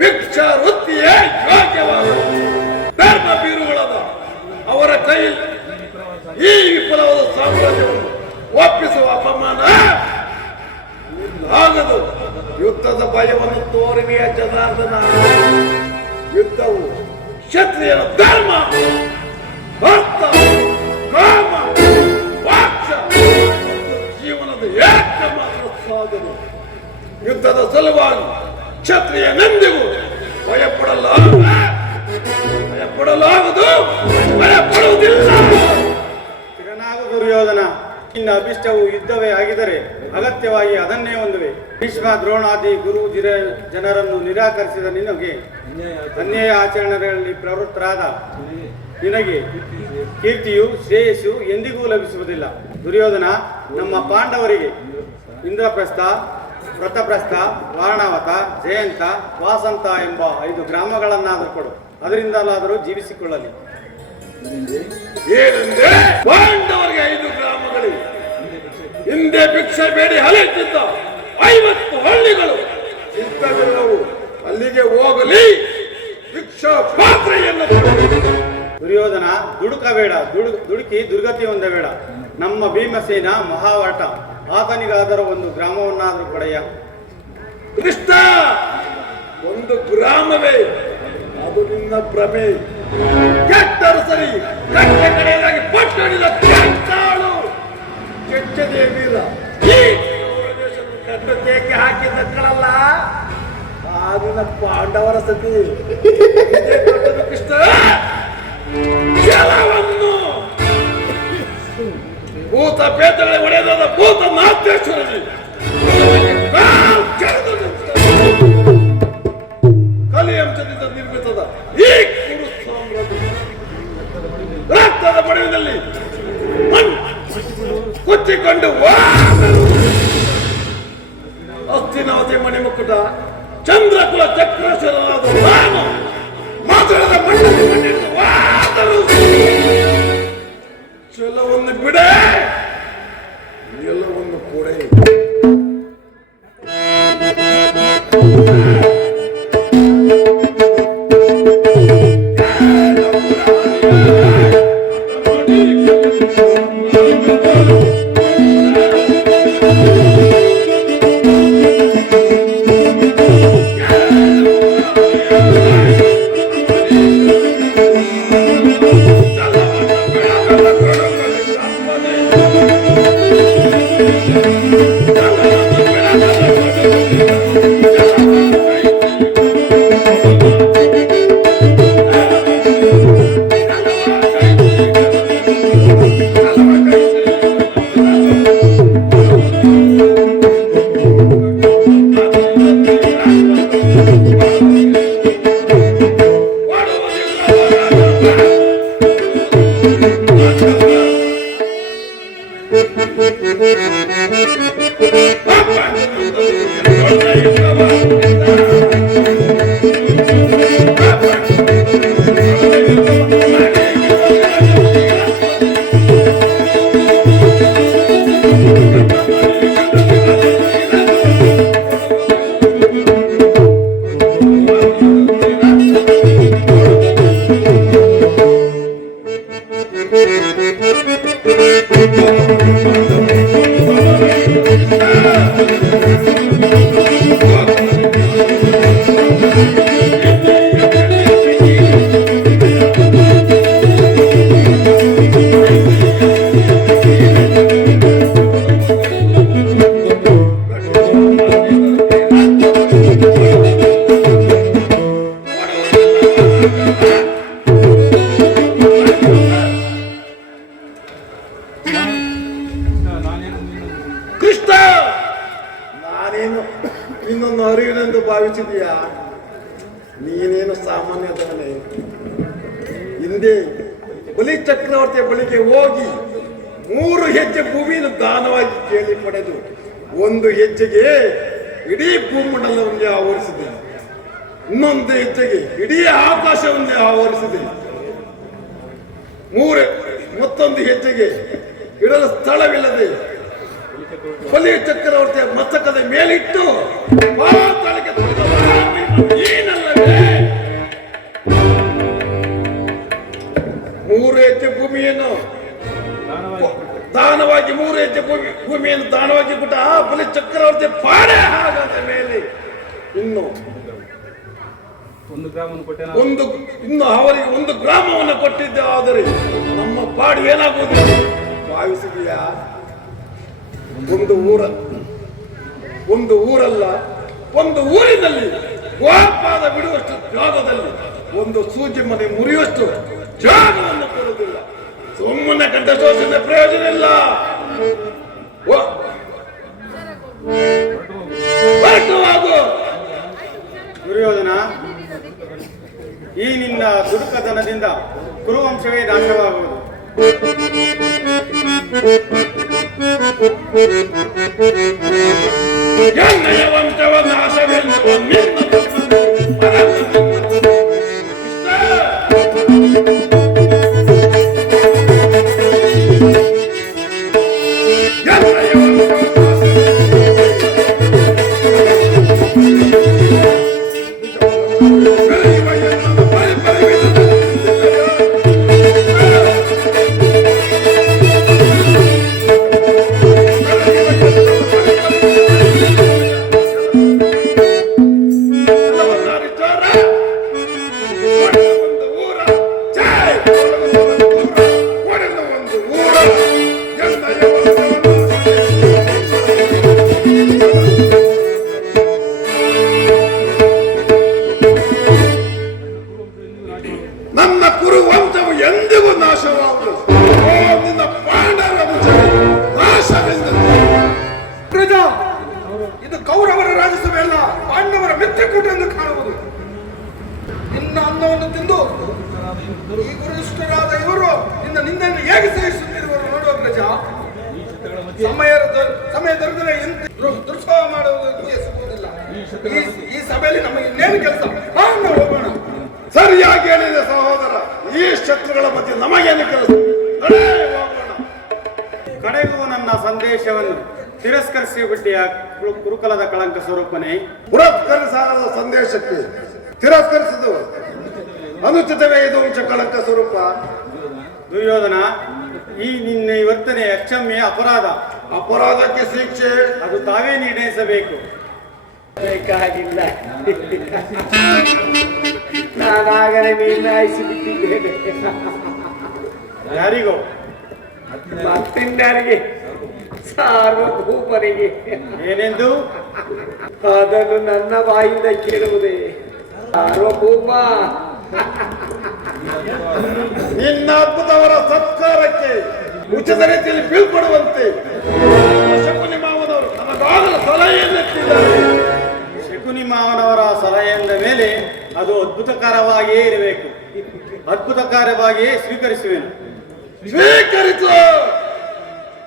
ಭಿಕ್ಷಾ ವೃತ್ತಿಯೇ ಯೋಗ್ಯವಾದ ಧರ್ಮ ಬೀರುಗಳದ ಅವರ ಕೈಯಲ್ಲಿ ಈ ವಿಫಲವಾದ ಸಾಮ್ರಾಜ್ಯವನ್ನು ಒಪ್ಪಿಸುವ ಅಪಮಾನ ಆಗದು. ಯುದ್ಧದ ಭಯವನ್ನು ತೋರಿವೆಯ ಜನಾರ್ದನ. ಯುದ್ಧವು ಕ್ಷತ್ರಿಯನ ಧರ್ಮ, ಭಕ್ತ, ಕಾಮ, ವಾಕ್ಸ ಜೀವನದ ಏಕಮಾತ್ರ ಸಾಧನೆ. ಯುದ್ಧದ ಸಲುವಾಗಿ ಕ್ಷತ್ರಿಯನೆಂದಿಗೂ ಭಯಪಡಲಾಗದು, ಭಯಪಡುವುದಿಲ್ಲ. ತಿರನಾಗು ದುರ್ಯೋಧನ, ನಿನ್ನ ಅಭಿಷ್ಟವು ಯುದ್ಧವೇ ಆಗಿದರೆ ಅಗತ್ಯವಾಗಿ ಅದನ್ನೇ ಹೊಂದುವೆ. ಭೀಷ್ಮ ದ್ರೋಣಾದಿ ಗುರು ಜನರನ್ನು ನಿರಾಕರಿಸಿದ ನಿನಗೆ ಅನ್ಯಾಯ ಆಚರಣೆಗಳಲ್ಲಿ ಪ್ರವೃತ್ತರಾದ ನಿನಗೆ ಕೀರ್ತಿಯು ಶ್ರೇಯಸ್ಸು ಎಂದಿಗೂ ಲಭಿಸುವುದಿಲ್ಲ. ದುರ್ಯೋಧನ, ನಮ್ಮ ಪಾಂಡವರಿಗೆ ಇಂದ್ರಪ್ರಸ್ಥ, ವ್ರತಪ್ರಸ್ಥ, ವಾರಣಾವತ, ಜಯಂತ, ವಾಸಂತ ಎಂಬ 5 ಗ್ರಾಮಗಳನ್ನಾದರೂ ಕೊಡು. ಅದರಿಂದಲಾದರೂ ಜೀವಿಸಿಕೊಳ್ಳಲಿ. ಏನೆಂದ್ರೆ ಪಾಂಡವರಿಗೆ 5 ಗ್ರಾಮಗಳಿವೆ. ಹಿಂದೆ ಭಿಕ್ಷೆ ಬೇಡಿ ಅಲೆಯುತ್ತಿದ್ದ 50 ಹಳ್ಳಿಗಳು ಸಿದ್ಧವಿರುವವು. ಅಲ್ಲಿಗೆ ಹೋಗಲಿ, ಭಿಕ್ಷಾ ಪಾತ್ರೆಯನ್ನು. ದುರ್ಯೋಧನ, ದುಡುಕಬೇಡ, ದುಡುಕಿ ದುರ್ಗತಿ ಹೊಂದಬೇಡ. ನಮ್ಮ ಭೀಮಸೇನ ಮಹಾವಟ, ಆತನಿಗಾದರೂ ಒಂದು ಗ್ರಾಮವನ್ನಾದರೂ ಕೊಡೆಯ. ಕೃಷ್ಣ, ಒಂದು ಗ್ರಾಮವೇ, ಅದು ನಿನ್ನ ಭ್ರಮೆ. ಕೆಟ್ಟರು ಸರಿ, ಕಟ್ಟೆ ಕಡೆಯಾಗಿ ಪಟ್ಟಣಿದ ಕೆಟ್ಟಾಳು ಕೆಟ್ಟದೇ ವೀರ. ಈ ದೇಶವನ್ನು ಕಟ್ಟ ತೇಕೆ ಹಾಕಿದ್ದಕ್ಕಳಲ್ಲ ಆಗಿನ ಪಾಂಡವರ ಸತಿ. ಇದೇ ದೊಡ್ಡದು ಕೃಷ್ಣ. ಜಲವನ್ನು ಭೂತ ಪೇತಗಳೇ ಒಡೆಯದಾದ ಭೂತ ನಾಥೇಶ್ವರನಿ ಕಲಿಯಂಶದಿಂದ ನಿರ್ಮಿತದ ಈ ಕುರು ಸಾಮ್ರಾಜ್ಯ ರಕ್ತದ ಬಡವಿನಲ್ಲಿ ಕುಚ್ಚಿಕೊಂಡು ಹಸ್ತಿನಾವತಿ ಮಣಿಮುಕ್ಕುಟ ಚಂದ್ರಕುಲ ಚಕ್ರೇಶ್ವರನಾದ ನಾನು ಮಾತಾಡದ ಮಣ್ಣಲ್ಲಿ ಮಣ್ಣಿಟ್ಟು ವಾದರು. ಚೆಲವನ್ನು ಬಿಡೆ, ಎಲ್ಲವನ್ನು ಕೊಡೆ. ಕೃಷ್ಣ, ನಾನೇನು ನಿನ್ನನ್ನು ಅರಿವಿನೆಂದು ಭಾವಿಸಿದೀಯಾ? ನೀನೇನು ಸಾಮಾನ್ಯದವನೇ. ಹಿಂದೆ ಬಲಿ ಚಕ್ರವರ್ತಿಯ ಬಳಿಗೆ ಹೋಗಿ 3 ಹೆಜ್ಜೆ ಭೂಮಿಯನ್ನು ದಾನವಾಗಿ ಕೇಳಿ ಪಡೆದು 1 ಹೆಜ್ಜೆಗೆ ಇಡೀ ಭೂಮಂಡಲವನ್ನೇ ಆವರಿಸಿದೆ, ಇನ್ನೊಂದು ಹೆಜ್ಜೆಗೆ ಇಡೀ ಆಕಾಶವನ್ನೇ ಆವರಿಸಿದೆ, ಮತ್ತೊಂದು ಹೆಜ್ಜೆಗೆ ಇಡಲು ಸ್ಥಳವಿಲ್ಲದೆ ಬಲಿ ಚಕ್ರವರ್ತಿಯ ಮಸ್ತಕದ ಮೇಲಿಟ್ಟು ಪಾತಾಳಕ್ಕೆ ನೀನಲ್ಲವೇ? 3 ಹೆಜ್ಜೆ ಭೂಮಿಯನ್ನು ದಾನವಾಗಿ 3 ಹೆಜ್ಜೆ ಭೂಮಿಯನ್ನು ದಾನವಾಗಿ ಕೊಟ್ಟ ಆ ಬಲಿ ಚಕ್ರವರ್ತಿ ಪಾಡೆ ಹಾಗಾದ ಮೇಲೆ ಇನ್ನು ಅವರಿಗೆ 1 ಗ್ರಾಮವನ್ನು ಕೊಟ್ಟಿದ್ದೆ. ಆದರೆ ನಮ್ಮ ಪಾಡು ಏನಾಗುವುದು ಭಾವಿಸಿದೆಯಾ? ಒಂದು ಊರಲ್ಲ, ಒಂದು ಊರಿನಲ್ಲಿ ಗೋಪಾದ ಬಿಡುವಷ್ಟು ಜಾಗದಲ್ಲಿ 1 ಸೂಜಿ ಮನೆ ಮುರಿಯುವಷ್ಟು ಜಾಗವನ್ನು ಕೊಡುವುದಿಲ್ಲ. ಸುಮ್ಮನೆ ಕಂಠ ಶೋಷಣೆ ಪ್ರಯೋಜನ ಇಲ್ಲ. ದುರ್ಯೋಧನ, ಈ ನಿನ್ನ ದುಡುಕತನದಿಂದ ಕುರುವಂಶವೇ ನಾಶವಾಗುವುದು. ಎಣ್ಣೆಯ ವಂಶವ ನಾಶವೆನ್ನುವ ನನ್ನ ಕುರು ವಂಶವು ಎಂದಿಗೂ ನಾಶವಾಗುವುದು. ನಿನ್ನ ಪಾಂಡವರ ವಂಶವೇ ನಾಶವೆಂದದ್ದು. ಪ್ರಜಾ, ಇದು ಕೌರವರ ರಾಜಸಭೆ ಅಲ್ಲ, ಪಾಂಡವರ ಮಿತ್ರಕೂಟ ಎಂದು ಕಾಣುವುದು. ನಿನ್ನ ಅನ್ನವನ್ನು ತಿಂದು ಈ ಗುರುಷ್ಟರಾದ ಇವರು ನಿನ್ನ ನಿಂದೆಯನ್ನು ಹೇಗೆ ಸಹಿಸುತ್ತಿರುವರು ನೋಡುವ ಪ್ರಜಾ. ಸಮಯ ದೊರೆತರೆ ದುರ್ಸವ ಮಾಡುವುದಕ್ಕೂ ಎಸಗುವುದಿಲ್ಲ. ಈ ಸಭೆಯಲ್ಲಿ ನಮಗೆ ಇನ್ನೇನು ಕೆಲಸ? ನಾವು ಹೋಗೋಣ. ಸರಿಯಾಗಿ ಹೇಳಿದೆ ಸಹೋದರ. ಈ ಶತ್ರುಗಳ ಮಧ್ಯೆ ನಮಗೇನು ಕೆಲಸ? ಕಡೆಗೂ ನನ್ನ ಸಂದೇಶವನ್ನು ತಿರಸ್ಕರಿಸಿಬಿಟ್ಟಿಯ ಕುರುಕುಲದ ಕಳಂಕ ಸ್ವರೂಪನೇ. ಪುರಸ್ಕರಿಸಾರದ ಸಂದೇಶಕ್ಕೆ ತಿರಸ್ಕರಿಸಿದು ಅನುಚಿತವೇ ಇದು ವಂಶ ಕಳಂಕ ಸ್ವರೂಪ. ದುರ್ಯೋಧನ, ಈ ನಿನ್ನ ವರ್ತನೆ ಅಕ್ಷಮ್ಯ ಅಪರಾಧ. ಅಪರಾಧಕ್ಕೆ ಶಿಕ್ಷೆ ಅದು ತಾವೇ ನಿರ್ಣಯಿಸಬೇಕು. ಬೇಕಾಗಿಲ್ಲ, ನಾನಾಗಲೇ ನಿರ್ಣಯಿಸಿಬಿಟ್ಟಿದ್ದೇನೆ. ಯಾರಿಗೋ ಮತ್ತಿನ್ಯಾರಿಗೆ? ಸಾರ್ವಭೌಮರಿಗೆ ಏನೆಂದು? ಅದನ್ನು ನನ್ನ ಬಾಯಿಂದ ಕೇಳುವುದೇ ಸಾರ್ವಭೌಮ. ನಿನ್ನ ಅದ್ಭುತವರ ಸತ್ಕಾರಕ್ಕೆ ಉಚಿತ ರೀತಿಯಲ್ಲಿ ಬೀಳ್ಕೊಡುವಂತೆ ಶಕುನಿ ಮಾವನವರು ನನಗಾಗಲು ಸಲಹೆಯನ್ನೆತ್ತಿದ್ದಾರೆ. ಶಕುನಿ ಮಾವನವರ ಸಲಹೆಯಿಂದ ಮೇಲೆ ಅದು ಅದ್ಭುತಕರವಾಗಿಯೇ ಇರಬೇಕು. ಅದ್ಭುತಕರವಾಗಿಯೇ ಸ್ವೀಕರಿಸುವೆನು. ಸ್ವೀಕರಿಸು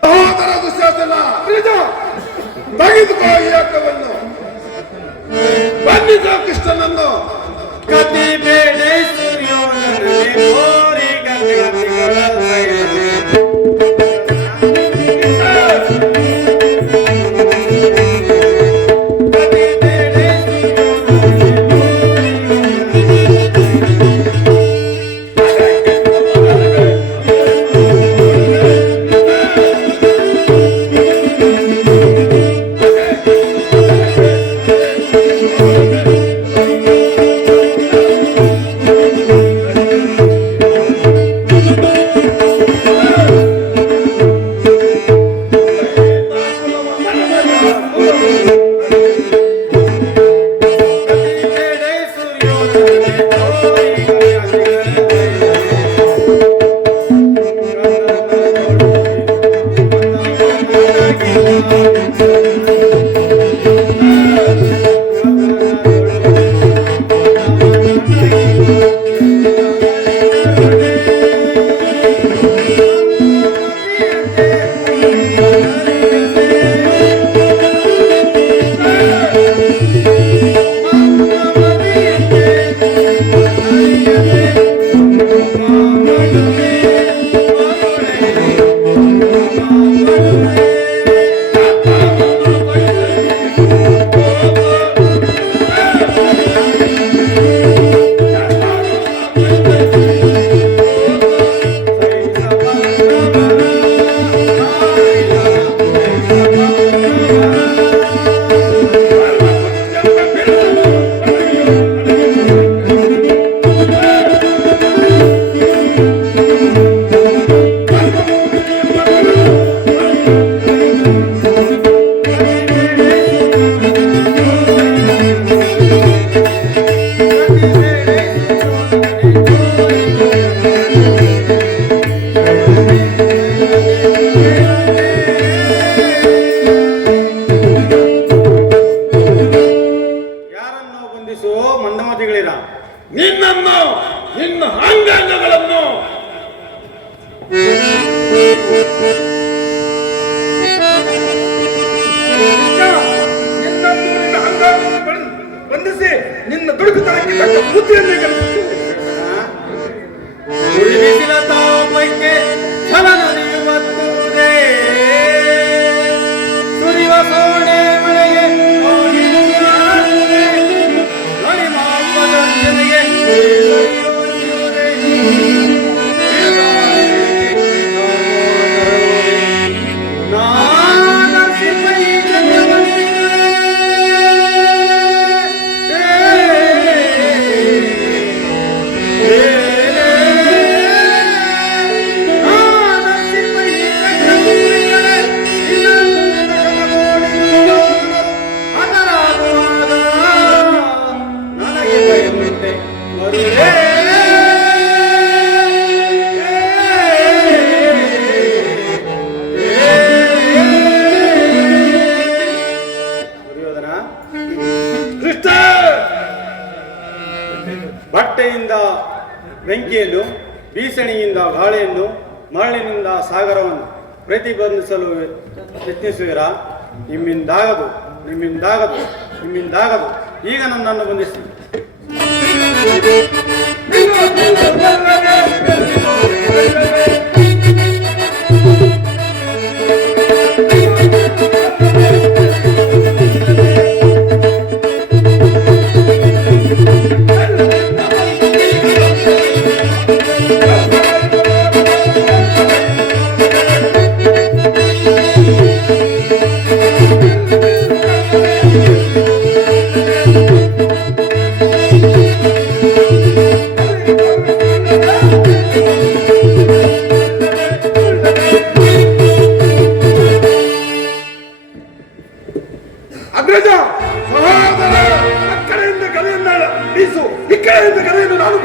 ಸಹೋದರ ದುಶ್ಯಾಸನ. ತೆಗೆದುಕೋ ಈ ಹಕ್ಕವನ್ನು. ಬಂದಿದ್ದ ಕೃಷ್ಣನನ್ನು ಕತಿ ಬೇಡ ಸೂರ್ಯೋದಯನೇ ಕೋರಿ ಗಂಗೆಗಳ ಸೈರನೆ. ಮಂದಮತಿಗಳಿರ ನಿನ್ನನ್ನು ನಿನ್ನ ಅಂಗಾಂಗಗಳನ್ನು ನಿನ್ನ ಅಂಗಾಂಗಗಳನ್ನು ಬಂಧಿಸಿ ನಿನ್ನ ದುಡುಕುತನಕ್ಕೆ ತಕ್ಕ ಬುದ್ಧಿಯನ್ನೇ ಕಲಿಸುತ್ತೇವೆ. ಸುರಿವ ಸೋಣೆ ಮಳೆಗೆ ಬಟ್ಟೆಯಿಂದ ಬೆಂಕಿಯನ್ನು, ಬೀಸಣಿಯಿಂದ ಗಾಳಿಯನ್ನು, ಮರಳಿನಿಂದ ಸಾಗರವನ್ನು ಪ್ರತಿಬಂಧಿಸಲು ಯತ್ನಿಸುವಿರಾ? ನಿಮ್ಮಿಂದಾಗದು, ನಿಮ್ಮಿಂದಾಗದು, ನಿಮ್ಮಿಂದಾಗದು. ಈಗ ನನ್ನನ್ನು ಬಂಧಿಸಿ. ಎಂದು ಕರೆಯಲು ನಾನು